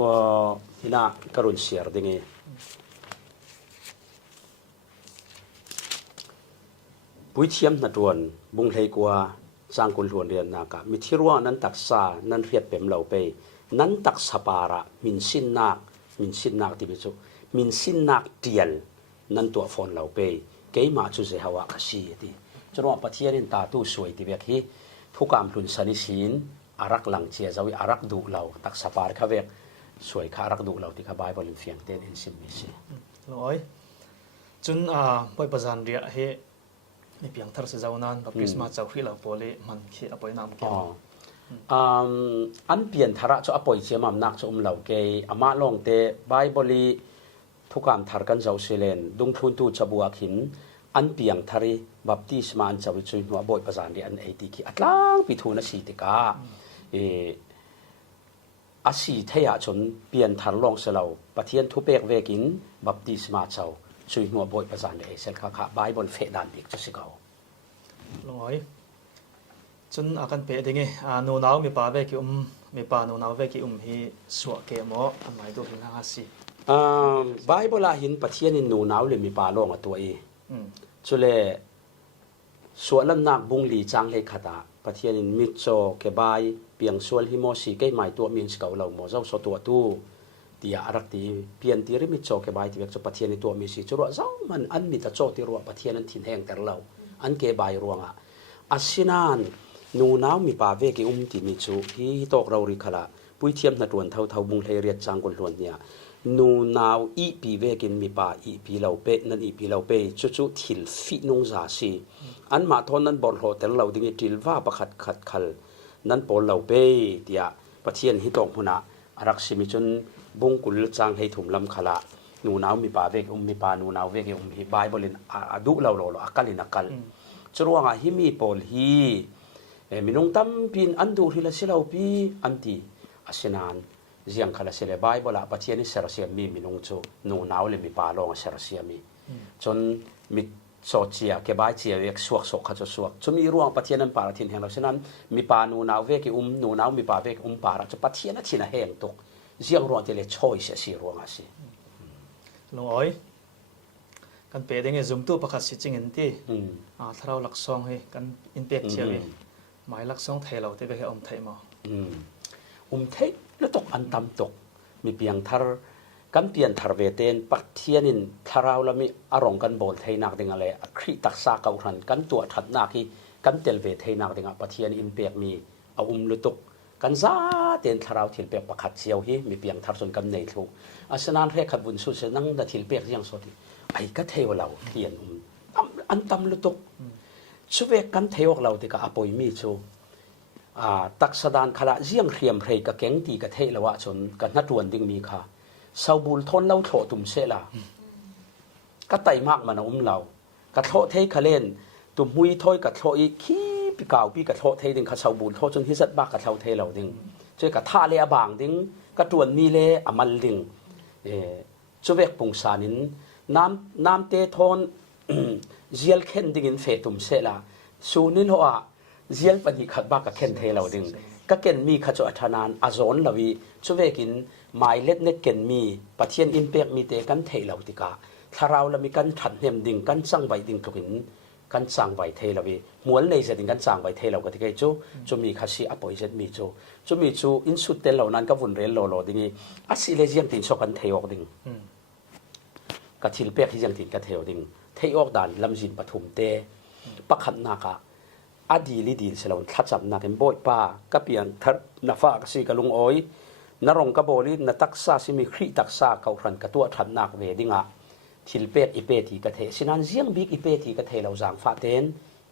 ฮินากรุณเสียร์ดิ่ง ปุยเทียมนัดวนบุงเลยกว่าจางกุลหวนเรียนนากะมิทิรัวนั้นตักซานั้นเรียดเต็มเหล่าไปนั้นตักสปาระมินสินนักที่บิจุมินสินนักเตียลนั้นตัวฟอนเหล่าไปเกี่ยมาจุเสหาวะขชีที่จนว่าปะเทียรินตาตู้สวยที่เบียกฮีทุกการพลุนสันิสินอารักหลังเชียจาวิอารักดูเหล่าตักสปาร์ข้าเวกสวยข้าอารักดูเหล่าที่ข้าบายบอลินเฟียงเต้นอินซิมมิซีลอยจนปอยประจันเรียเฮมีเพียงทาร์สเจ้านั้นแบบคริสต์มาสเจ้าคริสต์เราโปลีมันเขียนปอยน้ำเกี่ยวอันเปลี่ยนทาระจะอปอยเชียมันนักจะเราเกยอามาลงเตะไบเบิลทุกการทาร์กันเจ้าเซเลนดุงทุนตูจะบวกหินอันเปียงทารีบัพติสมาอันจะวิจุยหัวบอยประจันเรียอันไอติกีอัตลังปิทูนสีติกาอาศีเทียจนเปลี่ยนทาร์ลงเสลาปะเทียนทุเปกเวกินบัพติสมาเจ้าช่วยหัวบอยประจันเรียเซลข้าไบเบิลเฟดันอีกจะสิเกาลอยจนอาการเปดิ้งโนนาวมีป่าเวกิมีป่าโนนาวเวกิฮีสวะเกมออันไหนตัวหินหาสีไบเบิลหินปะเทียนินโนนาวเลยมีป่าลงตัวจุเลสวะลำนักบุงลีจังเลยขดาปะเทียนินมิโจเกบายเปียงสวลฮิโมสีเกยหมายตัวมีนสเกาเหล่าโมเจ้าสตัวตู้ที่อารักตีเปลี่ยนตีริมิโจเกบายที่เวกจะปะเทียนิตัวมีสีจุระเจ้ามันอันมิตาโจที่รัวปะเทียนันทิ้งแห้งแต่เราอันเกบายรัวงะอาศินานนูนาวมีป่าเวกิติมิจูฮีตอกเราริขละปุยเทียมนัดวนเท่าบุงเลยเรียดจางกุลวนเนี่ยนูนาวอีปีเวกินมีป่าอีปีเหล่าเปนั่นอีปีเหล่าเปจุทิลฟินงซาซีอันมาทอนนั้นบอลโหแต่เราดิ้งทิลว่าประคัดขัลนั้นบอลเหล่าเปเดียปะเทียนฮิตอกพุนะรักสิมิจนบุงกุลจางให้ถุมลำขละนูนาวมีป่าเวกมีป่านูนาวเวกฮิบายบอลินอดุเราโลอักลินอักลจรวงอ่ะฮิมีปอลฮีมินงตั้มปินอันดูที่ละเสลาปีอันตีอาศินานเจียงขลัเสลบายบลาปะเทียนิเสรเสียมีมินงโจนูนาวเลยมีป่าลงเสรเสียมีจนมิโซเชียเก็บใบเชียเวกสวกขจสวกจนมีร่วงปะเทียนันป่าทิ้งแห่งเราฉะนั้นมีป่านูนาวเวกินูนาวมีป่าเวกป่าเราจะปะเทียนทิ้งแห่งตกเจียงร่วงที่เลยช่วยเสียร่วงอาศิลอยกันเปดิ้งซุ่มตู้ประคัดสิจิงอินตีถ้าเราหลักซองให้กันอินเปกเชียวหมายหลักซองไทยเราที่ไปให้ไทยมาไทยแล้วตกอันตำตกมีเพียงทาร์กันเปลี่ยนทาร์เวเตนปักเทียนินทาราเรามีอารมณ์กันโบลไทยนักดิ่งอะไรคริตักซาเกาหันกันตัวถัดนักที่กันเตลเวไทยนักดิ่งปักเทียนอินเปียกมีเอาลุตุกกันซาเตนทาราวทิลเปียกปักขัดเชียวฮีมีเพียงทาร์ส่วนกันในทุกอาสนานเรขัดบุญสุดเสนังดัทิลเปียกยังสดไอ้ก็เทวเราเทียนอันตำลุตุกช่วยกันเทวเราที่ก็อปอยมีชูตักสดานขละเจียงเรียมเพลกะเก่งตีกะเทละวะจนกันนัดวนดิ่งมีค่ะสาวบุลทนเล่าโถตุ่มเสละก็ไต่มากมันเรากะโถเทขเล่นตุ่มหุยถ้อยกะโถอีขี้ปีเก่าปีกะโถเทดิ่งข้าสาวบุลโถจนที่สัตบ้ากะโถเทเราดิ่งช่วยกะท่าเลียบางดิ่งกะตวนมีเล่อมันดิ่งช่วยปงสานินน้ำเตทอนเจียลเข็นดิ่งอินเฟตุ่มเสละสูนินหัวเจียลปนิขัดบ้ากะเข็นเทเราดิ่งก็เก่นมีขจรธนานอาจอนลวีช่วยกินหมายเล็ดเน็กเก่นมีปะเทียนอินเปียกมีเตกันเทเราติกาถ้าเราละมีกันถัดเนียมดิ่งกันสั่งใบดิ่งทุกินกันสั่งใบเทเราวีมวนเลยจะดิ่งกันสั่งใบเทเราก็ที่ไกจูมีขสีอปอยเจ็ดมีจูมีจูอินสุดเตลเหล่านั้นก็วุ่นเรลโลดิ่งอาศิเลเจียงตินชกันเทออกดิ่งก็ทิลเปียกที่ยังตินกันเทอดิ่งเทออกด่านลำจินปฐุมเตปักขันนากะอดีลิดีเสลาทัดจับนักเอ็มโบยป้าก็เปลี่ยนทัดนาฟ้ากสีกะลุงอ้อยนรงกะโบลินตักซาสิมีครีตักซาเขาขันกะตัวทัดนักเวดิงะทิลเป็ดอีเป็ดที่กะเทสินันเจียงบิ๊กอีเป็ดที่กะเทเราจางฟ้าเต้น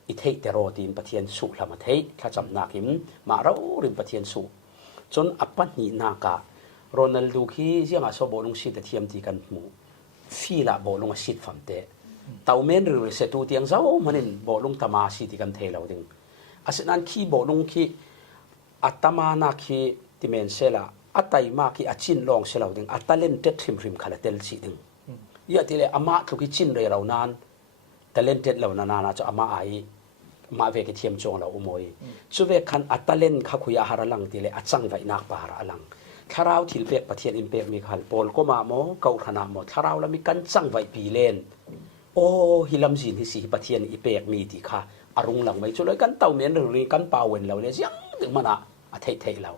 อีเทเตโรตีนปะเทียนสุลามาเททัดจับนักหิมมาเราริมปะเทียนสุจนอัปปันนีนากะโรนัลดูคีเจียงอาโซโบลุงสิตเทียมที่กันหมูฟีละโบลุงสิตฟัมเตเต่าเมนหรือเสตูเตียงเจ้ามันนี่โบลุงตามาสิที่กันเทเราดิ่งอาศัยนั้นขี้โบลุงขี้อัตมานาขี้ที่เมนเซล่าอัตไตมาขี้อาชินลองเซลาดิ่งอัตเล่นเต็ดริมขลัดเตลสีดิ่งยะที่เลยอามาทุกิชินเรเรานานแต่เล่นเต็ดเรานานๆจะอามาไอมาเวกเทียมจงเราอุโมยสุเวคันอัตเล่นข้าคุยอาหารลังที่เลยอัดจังไว้นักปาระลังถ้าเราทิลเปกปะเทียนอินเปกมีขันโปลก็มาโมเกาขนาดหมดถ้าเราละมีกันจังไว้ปีเล่น โอ้ฮิลำจินฮิสิปะเทียนอีเปกมีติค่ะอารมณ์หลังไว้จนเลยกันเต่าเมียนหรือกันป่าเวนเราเลยยังถึงมันอะเทเรา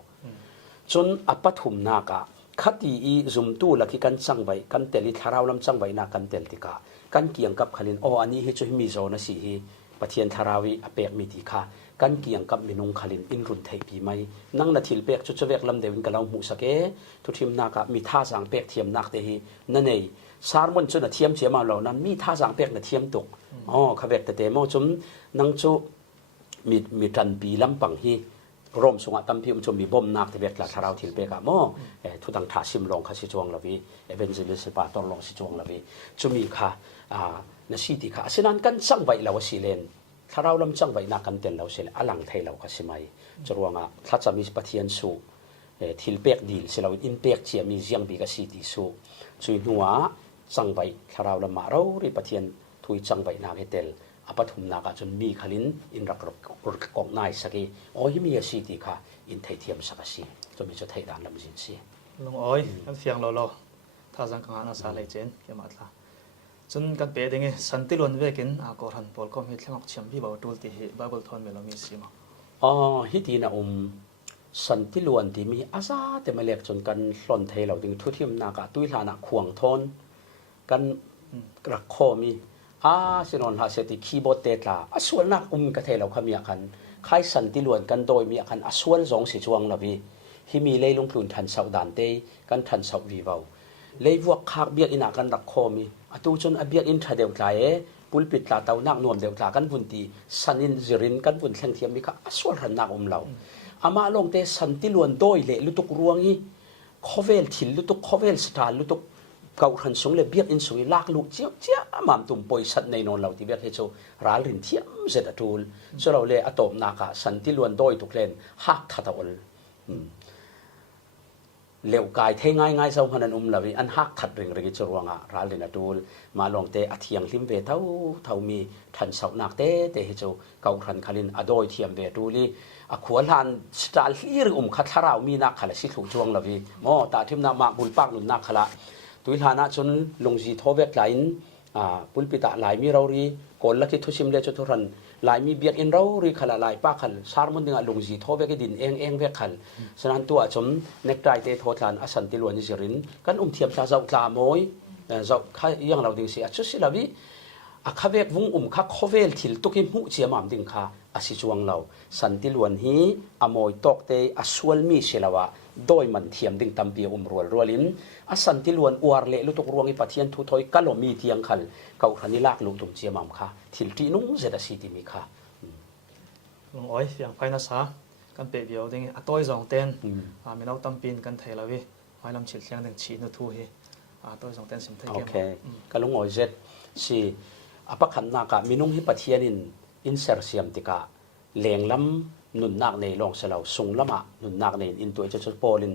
จนอปฐุมนากะขัดอีซุมตู้ลักกันจังไว้กันเตลิทาราวลำจังไว้นากันเตลติกากันเกี่ยงกับขลินโอ้อันนี้ฮิจุฮิมิโซนะสิฮิปะเทียนทาราวิอเปกมีติค่ะกันเกี่ยงกับมินุงขลินอินรุนเทปีไม่นั่งนาทิลเปกจุดเวกลำเดวินกันเราหูสักทุทิมนากะมีท่าสังเปกเทียมนักเตหินั่นเองสารมันจุดเทียมเสียมาเหล่านั้นมีท่าสังเปกเทียมตกอ๋อขเวกแต่มอจุมนังจุมีจันปีลำปังฮีรวมสงฆ์ตั้มพิมชมมีบ่มนักที่เวกละทาราวทิลเปกะมอทุตังท่าซิมลงข้าสิจวงละวีเอเวนเจลิสปาตอลงสิจวงละวีจุมีค่ะนาซีติค่ะฉะนั้นกันสังไว้เราสิเลนถ้าเราลำจังไว้นักกันเต็นเราเสียอลังไทยเราก็สิไม่จรวงอ่ะถ้าจะมีปฏิญสูทิลเปกดีลเสียเราอินเปกเชียมีเสียงบีกสิติสูช่วยหัวจังไว้ถ้าเราละมาเราริปฏิญทุยจังไว้นักเตลอปฐุมนักจนมีขลินอินรักรกกองนายสักโอ้ยมีสิติค่ะอินไทยเทียมสักสิจนมีจะไทยด่านลำจินสิลุงอ้อยกันเฟียงเราถ้าสังกัดอาสาเลยเจนเกี่ยมาตลาจนกันเปย์ดิ่งสันติลวนเวกินอากอรันพอลก็มีทั้งเชื่อมพี่บ่าวตูลที่บาเบิลทอนเมลมีสิมาอ๋อฮิตีนะสันติลวนที่มีอาซาแต่มาเล็กจนกันหล่นเทเราดึงทุทิมนากาตุยลานะขวงทอนกันกระโคมีสินนหาเสติคีย์บอร์ดเตตลาส่วนนักกระเทเราขมีกันใครสันติลวนกันโดยมีกันส่วนสองสิจวงละวีที่มีเลยลงทุนทันเสาดานเตกันทันเสาวีเบาเลยวัวขากเบียดอินากันรักโคมีตูจนอเบียดอินทราเดียวกลายปุลปิดลาเตานักนวมเดียวกลากันบุญตีสันอินจรินกันบุญแข่งเทียมมีค่ะส่วนหันนักเราอามาลงเตสันติลวนโดยเละลุตุกรวงนี้โคเวลทิลลุตุกโคเวลสตาร์ลุตุกเก่าหันสงเลยเบียดอินสุยลากลุกเจียมามตุ่มปอยสัตในนนเราที่เบียดให้โจราลินเทียมเสร็จตูลส่วนเราเลยอตอมนาคาสันติลวนโดยตุกเลนฮักทัตอลเลี้ยวกายเทง่ายๆสาวพันธุ์ลาวิอันฮักขัดเริงเริงจรวงอ่ะร้านเลนดูลมาลองเตะเทียงลิมเวเท่ามีทันสาวนักเตะให้เจ้าเก่าขันขลินอโดยเทียมเวดูลีขวานหันสตาลฮีร์ขัดทาราวมีนักขลัสิถูกจวงลาวิมอตาทิมนามาบุลปากนุนนักขละตุยฐานะจนลงจีทเวกไลน์ปุลปิตาหลายมีเรารีก่อนลักที่ทุชิมเลจทุรันหลายมีเบียดอินเรารีขละหลายป้าขันสารมันดึงลงจีทเวกดินเองเวกขันฉะนั้นตัวจมเนกไตเตโททานอสันติลวนนิจรินกันเทียมชาเจ้าตามอยเจ้าข้ายังเราดึงเสียชุดสิลาวิข้าเวกวุ้งข้าโคเวลทิลตุกิมุเจียมามดึงข้าอาศิจวงเราสันติลวนฮีอโมยตกเตอสวลมีเชลาวะโดยมันเทียมดึงตัมปีรัวลินสันติลวนอวาร์เละลุตุกรวงอิปะเทียนทุทอยกัลมีเทียงขันเก่าขันนิลากลุงตุมเจียมามค่ะทิลตีนุ่งเจดสีติมีค่ะลุงอ้อยอย่างไฟนัสากันเปย์เดียวดิ่งอัตอยสองเต้นมีเราตั้มปีนกันไทยลาวิไว้ลำฉิดเสียงดึงฉีนุทูฮีอัตอยสองเต้นสิมไทยเกมโอเคกันลุงอ้อยเจ็ดสิปักขันนากะมีนุ่งฮิปะเทียนินอินเซอร์เซียมติกะเลียงลำนุนนักในลองเสลาส่งลำนุนนักในอินตัวจะโปลิน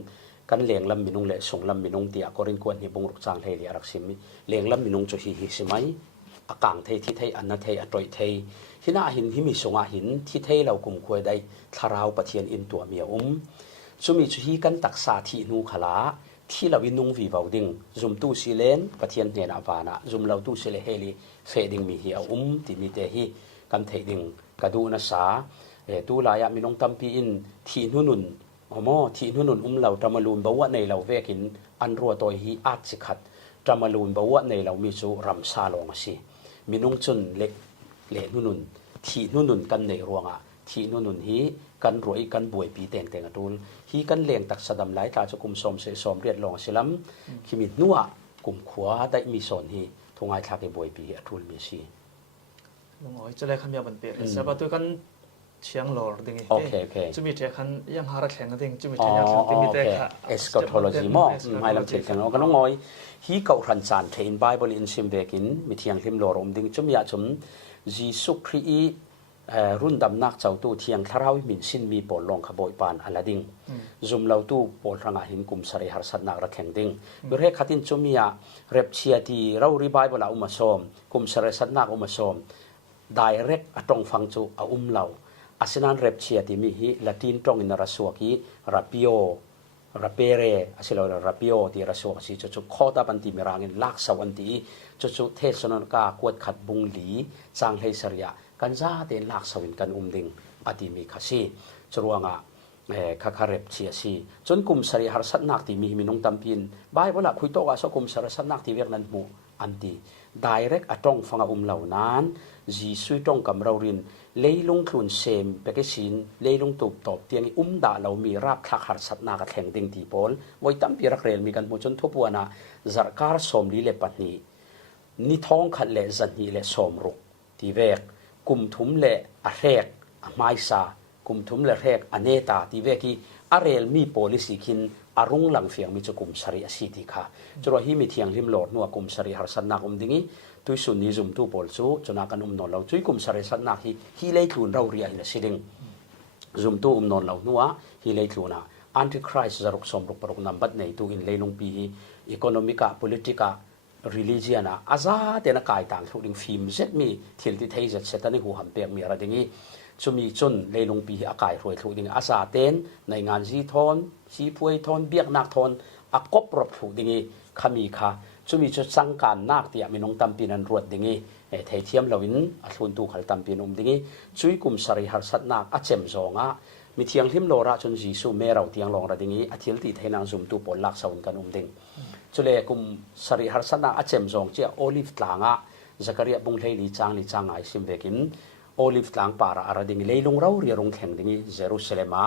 กันเลียงลำมินุงเละส่งลำมินุงเตียกอรินกวนฮิบงรุกจางเทลีรักซิมเลียงลำมินุงจะฮิสิไหมอากางเทที่ไทยอันนัทไทยอตรอยไทยที่น่าหินที่มีสงอาหินที่ไทยเรากุมควยได้ทาราวปะเทียนอินตัวเมียสุมีจุฮีกันตักษาที่นูขลาที่เราวินุงวีบาวดิงจุมตู้สิเลนปะเทียนเนนอาวานะจุมเราตู้สิเลเฮลีเฟดิงมีเหียที่มีเตฮีกันเทดิงกระดูนัสาตู้ลายมีน้องตัมปีอินที่นุนที่นุนเราตรมาลูนบัวในเราเวกินอันรัวตัวฮีอาจิขัดตรมาลูนบัวในเรามีจูรำซาลงสิมีน้องจุนเล็กนุนที่นุนกันในรวงที่นุนฮีกันรวยกันบวยปีเต่งตูลฮีกันเลี้ยงตักสะดำไหลตาจะกุมสมเสสมเรียดลองสิลัมขีมิดนัวกุมขวาได้มีสอนฮีทงไอทาเกบวยปีตูลมีสิลุงอ้อยจะได้คำยาบันเปียเสียประตูกันเชียงหลอดดิ่งจะมีเทคันยังหารักแข่งกันดิ่งจะมีเทยังแข่งดิ่งมีเทค่ะเอสคอทโลจีมอไม่ลำเทียนกันก็น้องอ้อยฮีเก่ารันจานเทนไบเบิลอินซิมเบกินมีเทียงลิมหลอดดิ่งจะมีอาจมจีสุครีรุ่นดำนักเจ้าตู้เทียงทาราวมินสินมีปอลลงขบอยปานอลาดิงจุมเราตู้ปอลรังหินกุมสระหารสัตนักรักแข่งดิ่งบริเวณขัดินจุมีอาเร็บเชียตีเรารีบายบลาอุมาสอมกุมสระสัตนักอุมาสอมdirect ตรงฟังจูเราอาศัยนั้นเร็บเชียตีมีฮีละตินตรงอินราสวกีรับโย rapere asilo rapio ti raso si chu khota ban ti mirangin lak sawan ti chu the sonon ka kuat khat bung li chang hei saria kan za te lak sawin kan umding ati mi khasi churuanga khakarep chi si chon kum sari har sat nak ti mi minung tampin bible la khuito ga so kum sar sat nak ti ver nan mu anti direct atong fanga lau nan ji sui tong kam rawrin leilung thlun sem pekesin leilung tup top tiang da lo mi rap thak har sat na ka thleng ding ti pol voi tam pi rak rel mi kan mu chon thopuana zarkar som li le patni ni thong khat le zan hi le som ruk ti vek kum thum le a rek a mai sa kum thum le rek aneta ti veki arel mi policy kin arung lang fiang mi chu kum sari asiti kha churo hi mi thiang lim lor nu kum sari har san nak dingi tui sun ni zum tu pol chu chuna kan no lo chui kum sari san nak hi lei thun rau ria ila siding zum tu non lo nuwa hi lei thuna antichrist zaruk som ruk paruk nambat nei tu in leilung pi hi economica politica religiona aza te na kai tang thuding phim zet mi thil ti thei zet setani hu ham pek mi ra dingi chumi chun leilung pi akai roi thuding asa ten nei ngan ji thon si phuai thon biak nak thon akop rop thudingi khami kha chumi chu changkan nak tia minong tampin an ruat dingi thei thiam lawin a thlun tu khal tampin dingi chui kum sari har sat nak a chem zonga mi thiang hlim lora chun jisu me rau tiang long ra dingi a thil ti theinang zum tu pol lak saun kan ding chule kum sari har sat nak a chem zong chia olive tlanga zakaria bung hlei li chang ai sim vekin olive tlang para ara ding leilung rau ri rong thleng dingi jerusalema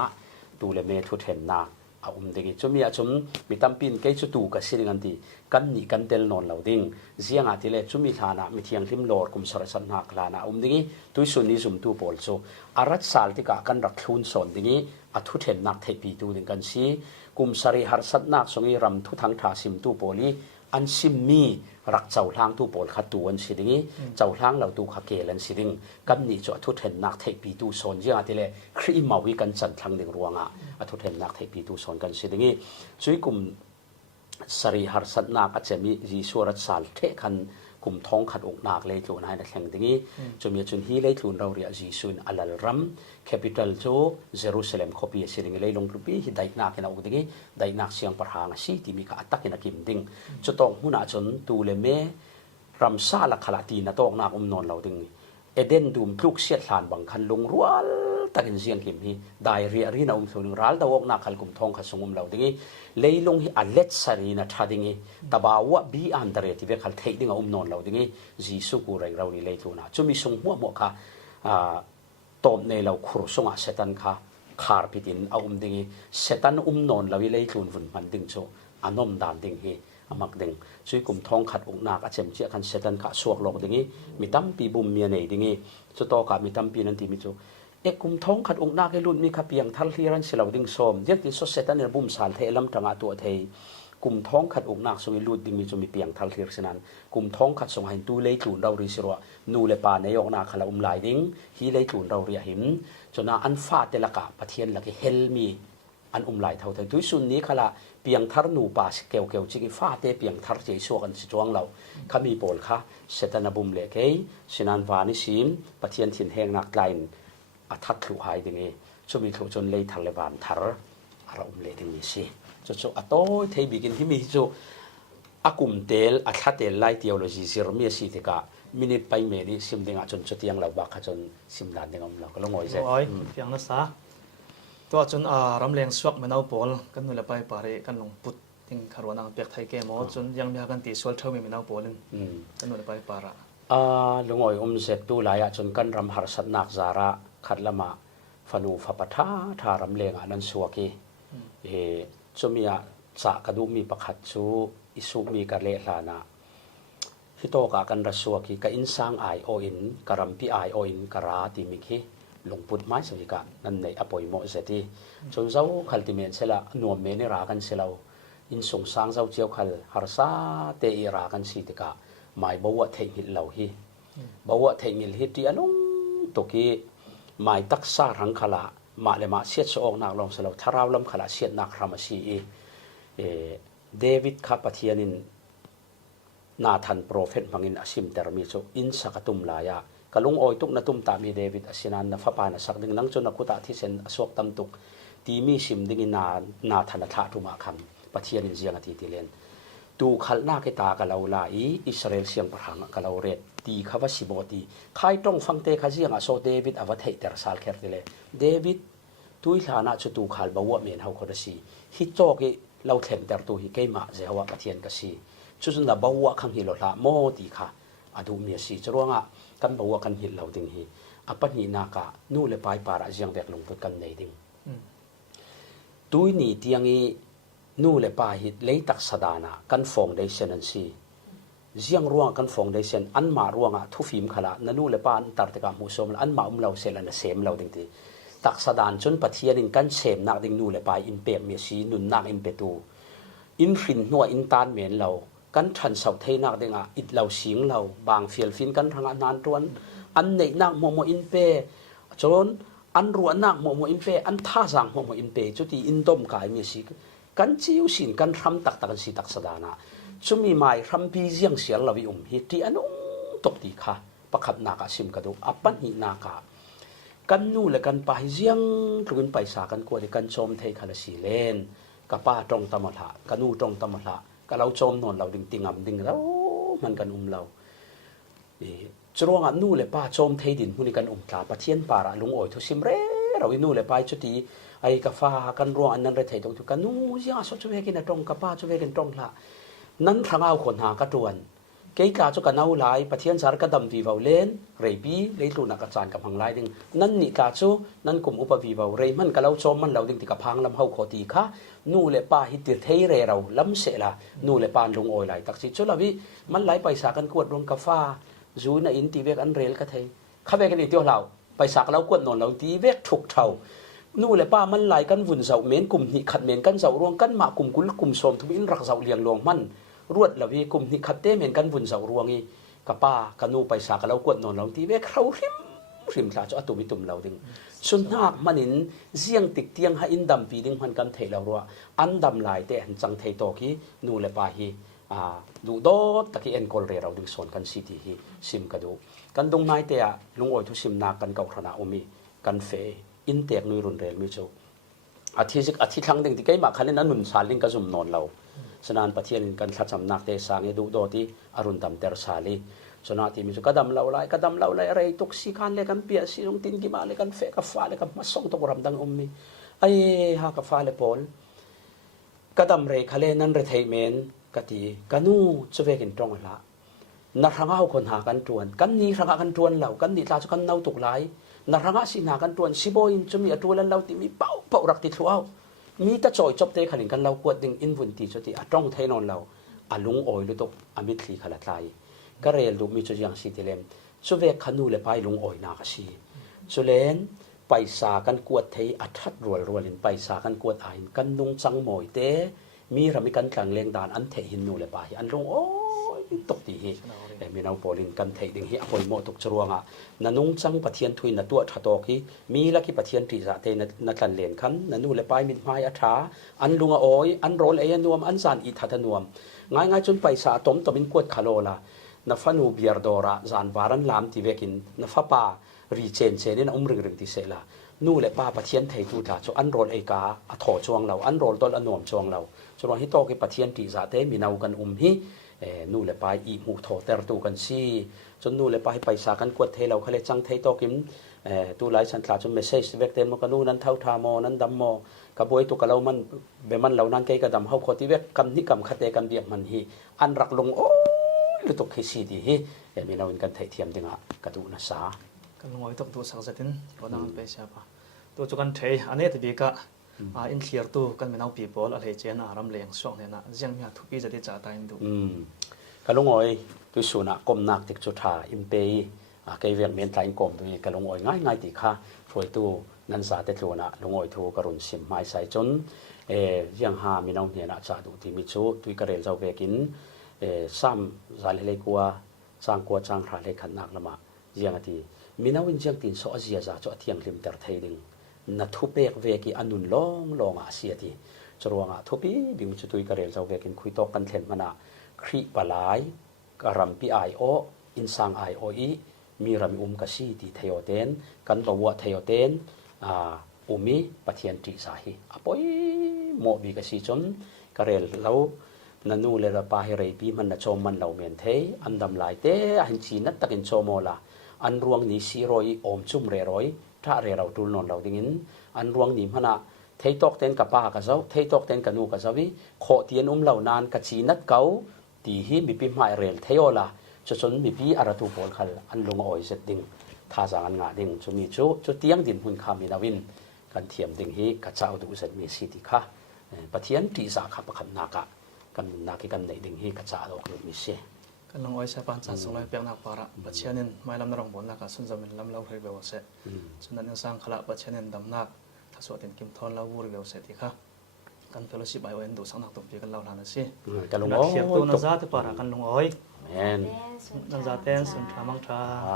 tu le me thu them na a dingi chumi a chum mi tampin ke chu tu ka siring anti kan ni kan tel non lo ding ziang ati le chumi thana mi thiang hlim lor kum sar san nak lana dingi tui sun ni zum tu pol so arat sal ti ka kan rak thlun son dingi a thu them nak thei pi tu ding kan si kum sari har sat nak songi ram thu thang tha sim tu poli an sim mi rak chau hlang tu pol khat tu an sidingi chau hlang lo tu kha ke lan siding kan ni cho thu then nak thei pi tu son ja atile khri mawi kan chan thlang ding ruanga a thu then nak thei pi tu son kan sidingi chui kum sari har sat nak a chemi ji surat sal the khan kum thong khat ok nak le tu nai na thleng dingi chumi chun hi le thun ro ria ji sun alal ram capital cho jerusalem copy siring le long rupi hi dai nak na udingi dai nak siang parhang si ti mi ka atak na kim ding chutong huna chun tu le me ram sa la khala ti na tok nak non lo ding eden dum pluk siat hlan bang khan lung rual takin siang kim hi dai ri na thun ral da ok na khal kum thong kha sungum lo dingi leilong hi alet sari na thadingi tabawa bi andre ti ve khal thei dinga non lo dingi jisu ku rai rauni le thuna chumi sung mo mo kha tom nei lo khur songa setan kha khar pitin a dingi setan non lawi le thun vun man ding cho anom dan ding hi amak ding chui kum thong khat uk nak a chem chi khan setan kha suak lok dingi mitam pi bum mia nei dingi chu to ka mitam pi nan ti mi chu kum thong khat uk nak he lut mi kha piang thal hliran silo ding som jek ti so setan er bum sal the lam tanga tu thei kum thong khat uk nak songi lut ding mi chu mi piang thal hlir sinan kum thong khat song hain tu le tun rau ri siro nu le pa ne yok na khala lai ding hi le tun rau ri him chona an fa te laka pathian laki hel mi an lai thau thai tu sun ni khala piang thar nu pa keu keu chi ki fa te piang thar chei so kan si chuang lo khami pol kha setan bum le ke sinan wa ni sim pathian thin heng nak line a that thu hai dingi chumi thu chon le thar le ban thar ara le ding ni si chu atoi thei bigin hi mi chu akum tel a thatel lai theology sir mi si te ka minute pai me ni sim dinga chon chutiang lo ba kha chon sim dan ding om lo ko longoi je oi piang na sa to chun ram leng swak menau pol kan nu la pai pare kan long put ting kharwana pek thai ke mo chun yang mi kan ti sol thau mi menau polin kan nu la pai para longoi zet tu la ya chon kan ram har sat nak zara khatlama fanu fa patha tha ram leng anan suaki chumia cha kadu mi pakhat chu isu mi ka le hlana hito ka kan rasuaki ka insang ai o in karampi ai o in kara ti mi khi lungput mai so ka nan nei apoi mo zeti chon zau khaltimen sela nuam me ne ra kan selo in song sang zau chiao khal harsa te i ra kan si tika mai bawa thei hil lo hi bawa thei ngil hi ti anung to ki mai tak sa rang khala ma le ma siat so ok nak long selo tharaw lam khala siat nak rama si David kha pathianin na than prophet mangin asim termi cho in sakatum laya kalung oi tuk na tum ta mi David asinan na fapa na sakding nang chon akuta thi sen asok tam tuk ตีมีสิมดิ่งนาธนาธาทุมาคำปะเทียนินเจียงอธิติเลนตูขัลนาเกตากะลาวลาอิสราเอลเสียงประหังกะลาวเรตตีขวสิบตีใครต้องฟังเตขะเจียงอโซเดวิดอวัตเหตรสาลเคร์ติเลเดวิดตุยลานาจุตูขัลบาวะเมนเฮาคนสีฮิโจกิเราเถมแต่ตูฮิเกมาเจฮาวะปะเทียนกสีชุดนั้นบาวะขังฮิโลละโมตีค่ะอดูเมียสีจรวงอ่ะกันบาวะกันฮิลเราดิ่งฮีอปันฮีนากะนู่เลปายปาระเจียงแบกลงตุกันในดิ่งตุยนี่เตียงอีนู่เลปายฮิเลยตักสดานะกันฟองได้เซนันซีเจียงร่วงกันฟองได้เซนอันมาร่วงอ่ะทุฟิมขละนั่นนู่เลปานตัดตะกามูสมอันมาเราเซลันเซมเราดิ่งทีตักสดานจนปะเทียนินกันเซมนักดิ่งนู่เลปายอินเปมเมียสีนุนนักอินเปตูอินฟินนัวอินตานเมนเรากันทันเสาเทนักดิ่งอ่ะอิดเราเสียงเราบางเฟียลฟินกันทางนานตวนอันในนักโมโมอินเปจนอันรัวนักโมโมอินเปอันท่าสังโมโมอินเปจุดที่อินดมกายมีสิกันจิวสินกันรำตักตักสิตักสดานะชุมีไม่รำพีเสียงเสียงเราวิฮิตที่อันองตกตีค่ะประคับนักสิมกระดูอัปปันหินากากันนู่และกันไปเสียงกลุ่นไปสากันกวดกันชมเทคาลสีเลนกับป้าตรงตมละกันนู่ตรงตมละกับเราชมนอนเราดิ่งติงดิ่งแล้วมันกันเราจรวงอันนู่เลยป้าชมเทดินหุ่นกันตาปะเทียนป่าลุงโอยทุสิมเร่เราอินู่เลยป้าจุดที่ไอ้กาฟ้ากันรวงอันนั้นเรทตรงทุกันนู่ยาสดช่วยกินตรงกับป้าช่วยกินตรงละนั้นทางเอาคนหากระตวนเกี่ยกาจุกันเอาหลายปะเทียนสารกระดำวีวาวเลนเรบีเลยตุนักจานกับหังไลดึงนั้นนี่กาจูนั้นกลุ่มอุปวีวาวเรมันกับเราชมมันเราดึงที่กับพังลำเฮาโคตีค่ะนู่เลยป้าฮิตเทเรเราล้ำเสละนู่เลยป้าลุงโอยไหลตักสิจุลวิมันไหลไปสากันกวดรวงกาฟ้าจูน่ะอินตีเวกอันเรลก็เทข้าเวกันอีกเดียวเราไปสักเรากวดนอนเราตีเวกถูกเท่านู่เลยป้ามันไหลกันวุ่นเสาเมนกลุ่มหิขัดเมนกันเสารวงกันหมากลุ่มกุลกลุ่มสมทุบินรักเสาเลียงลวงมันรวดละวีกลุ่มหิขัดเต้เมนกันวุ่นเสารวงอีกับป้ากันนู่ไปสักเรากวดนอนเราตีเวกเขาริมลาจะตุมิตุมเราดึงสุนัขมันอินเสียงติดเตียงให้อินดำปีดึงมันกันเทเรารัวอันดำไหลเตะจังเทโตกีนู่เลยป้าฮีดูโดดตะกี้เอ็นกอลเรเราดึงส่วนกันซีทีฮีซิมกระดูกันตรงนายเตะลุงโอยทุซิมนากันเก่าขนาดอมีกันเฟอินเตกนุยรุนเรลมิโจอาทิตย์ครั้งหนึ่งที่ใกล้มาคันนั้นนุนสาลิงกระซุ่มนอนเราสนานปะเทียนกันทัดสำนักเตะสางดูโดที่อรุณดำเตอร์สาลีสนาที่มิโจกระดำเราไล่อะไรตุกสีกันเลยกันเปียสีลงตินกิมาเลยกันเฟกฟ้าเลยกันมาส่งตกรำดังอมีไอ้ฮากฟ้าเลยพอลกระดำเรคาเลนั้นเรทเมนกติกันูจะเวกินตรงละนักรังเอาคนหากันจวนกันนี้รังกันจวนเรากันนี้ตาจะกันเน่าตกไหลนักรังสิหากันจวนสิบอินจะมีตัวแล้วเราที่มีเป่ารักติดทัวมีแต่จอยจบเตะขันกันเรากวดดึงอินฟุนตีจุดที่ตรงเทนอนเราลุงโอยลุตกอมิตรีขลัดไหลก็เรียนรู้มีจุดอย่างสิเทเลมจะเวกขนูเลยไปลุงโอยนักสิสุเลนไปสากันกวดเทอัฐรัวลินไปสากันกวดไอกันนุงจังหมอยเตมีรามิกันกลางเลี้ยงดานอันเทหินนูเลยไปอันลงโอ้ยตกตีมีนาวปอลินกันเทดึงฮีอภัยโมตกจรวงอ่ะนันนุงจังปะเทียนทุยนัตัวทัดตกีมีลักกี้ปะเทียนตีจะเตนักันเลียนขันนันนูเลยไปมิดไม้อัฐาอันลุงโอ้ยอันโรลเอยนวมอันซานอิทัดนวมง่ายจนไปสาตมินกวดคาโลละนัฟนูเบียร์ดอระจานวารันลามที่เวกินนัฟป้ารีเชนเชนินรึงที่เสละนู่เลยป้าปะเทียนเทตูตาจอันโรลเอกาอัฐจวงเราอันโรลตอลอันนวมจวงเราจนวันที่โตกิปะเทียนตีจะเตมีนาวกันฮีนู่เลยไปอีมูโถเตอร์ตูกันซีจนนู่เลยไปสากันกวดเทเราเขาเลยจังเทโตกิมตูไลสันตราจนเมสเซจเวกเตมกันนู่นั้นเท่าทามอนั้นดำมอกระบวยตุกเรามันเบมันเรานั้นเกยกระดำเขาขอที่เวกกำนิกำคเตกันเดียมันฮีอันรักลงโอ้ลุตุกเฮซีดีฮีมีนาวินกันเทเทียมดึงอ่ะกระดูนัสากันลงไว้ตกตัวสักเซตินก็นั่งไปเสียปะตัวจุกันเทอันนี้ที่บีก็อินเคลียร์ตัวกันเป็นเอาปีบอลอะไรเจนอารมณ์เลี้ยงช่วงเนี่ยนะยังมีทุกปีจะได้จ่าตายดูกันลงไว้ตัวสุนัขกลมนักติดจุดหาอินเปย์เกยเวียงเมียนไทยกลมตัวกันลงไว้ง่ายติค่ะช่วยตัวนันสาเตตัวนะลงไว้ตัวกรุณสิมไม้ใส่จนยังหามีน้องเนี่ยนะจ่าดูที่มิชูตัวกระเรลเจ้าเวกินซ้ำสายเล็กกว่าสร้างกว่าจ้างขาเล็กขันนักละมายังที่มีน้องวินยังตินโซอาเซียจ่าจ่อเทียงริมเตอร์ไทยดึงนัททุเปกเวกิอันนุนลองอาเซียที่จรวงอ่ะทุปีบิวจุตุยกระเรลเจ้าเวกินคุยตอกกันเทนมานะครีปลายกรัมปีไอโออินซังไอโออีมีรามิกะซีที่เทโอเตนกันตัวเทโอเตน อุมิปะเทียนตรีสาหิอปอยโมบีกสิจนกระเรลเรานันูเลระปาเฮเรปีมันนะชมมันเราเมียนเทอันดำลายเตอันชีนัตตะกินโชโมลาอันรวงนี้สีรอยอมจุ่มเรรอยถ้าเรเราดูนนเราดิ่งอันรวงนี้มันอะเทยตอกเต้นกับป้ากับเจ้าเทยตอกเต้นกับนูกับเจ้าวิโคเตียนเหล่านานกับชีนัดเก่าตีฮีมีปีหมายเรลเทโอลาจนมีปีอาราตูโพลขัลอันลงอ้อยเสร็จดิ่งท่าจางอันงาดิ่งจะมีจุเตียงดินหุ่นคามินาวินกันเทียมดิ่งฮีกับเจ้าดูเสร็จมีสิทธิค่ะปะเทียนตีสาขับประคำนากะกันนาคิกันในดิ่งฮีกับเจ้าดอกมีเสียกันลงอ้อยเสปันจันสลายเปียกนักปาระปัจเจนินไม่ลำนรองบนนักสุนจามินลำเล่าเฮเบลเสสุนันยังสร้างขละปัจเจนินดำนักถ้าสวดเป็นกิมทอนเล่าวูริเบลเสติค่ะกันเฟลชิบไอโอเอ็นดูสังนักตุ่มปีกันเล่าลานะสิกันลงอ้อยเขียนตัวนัก ก ซาที่ปาระกันลงอ้อย แมน นักซาเตนสุนทรามังทรา ไป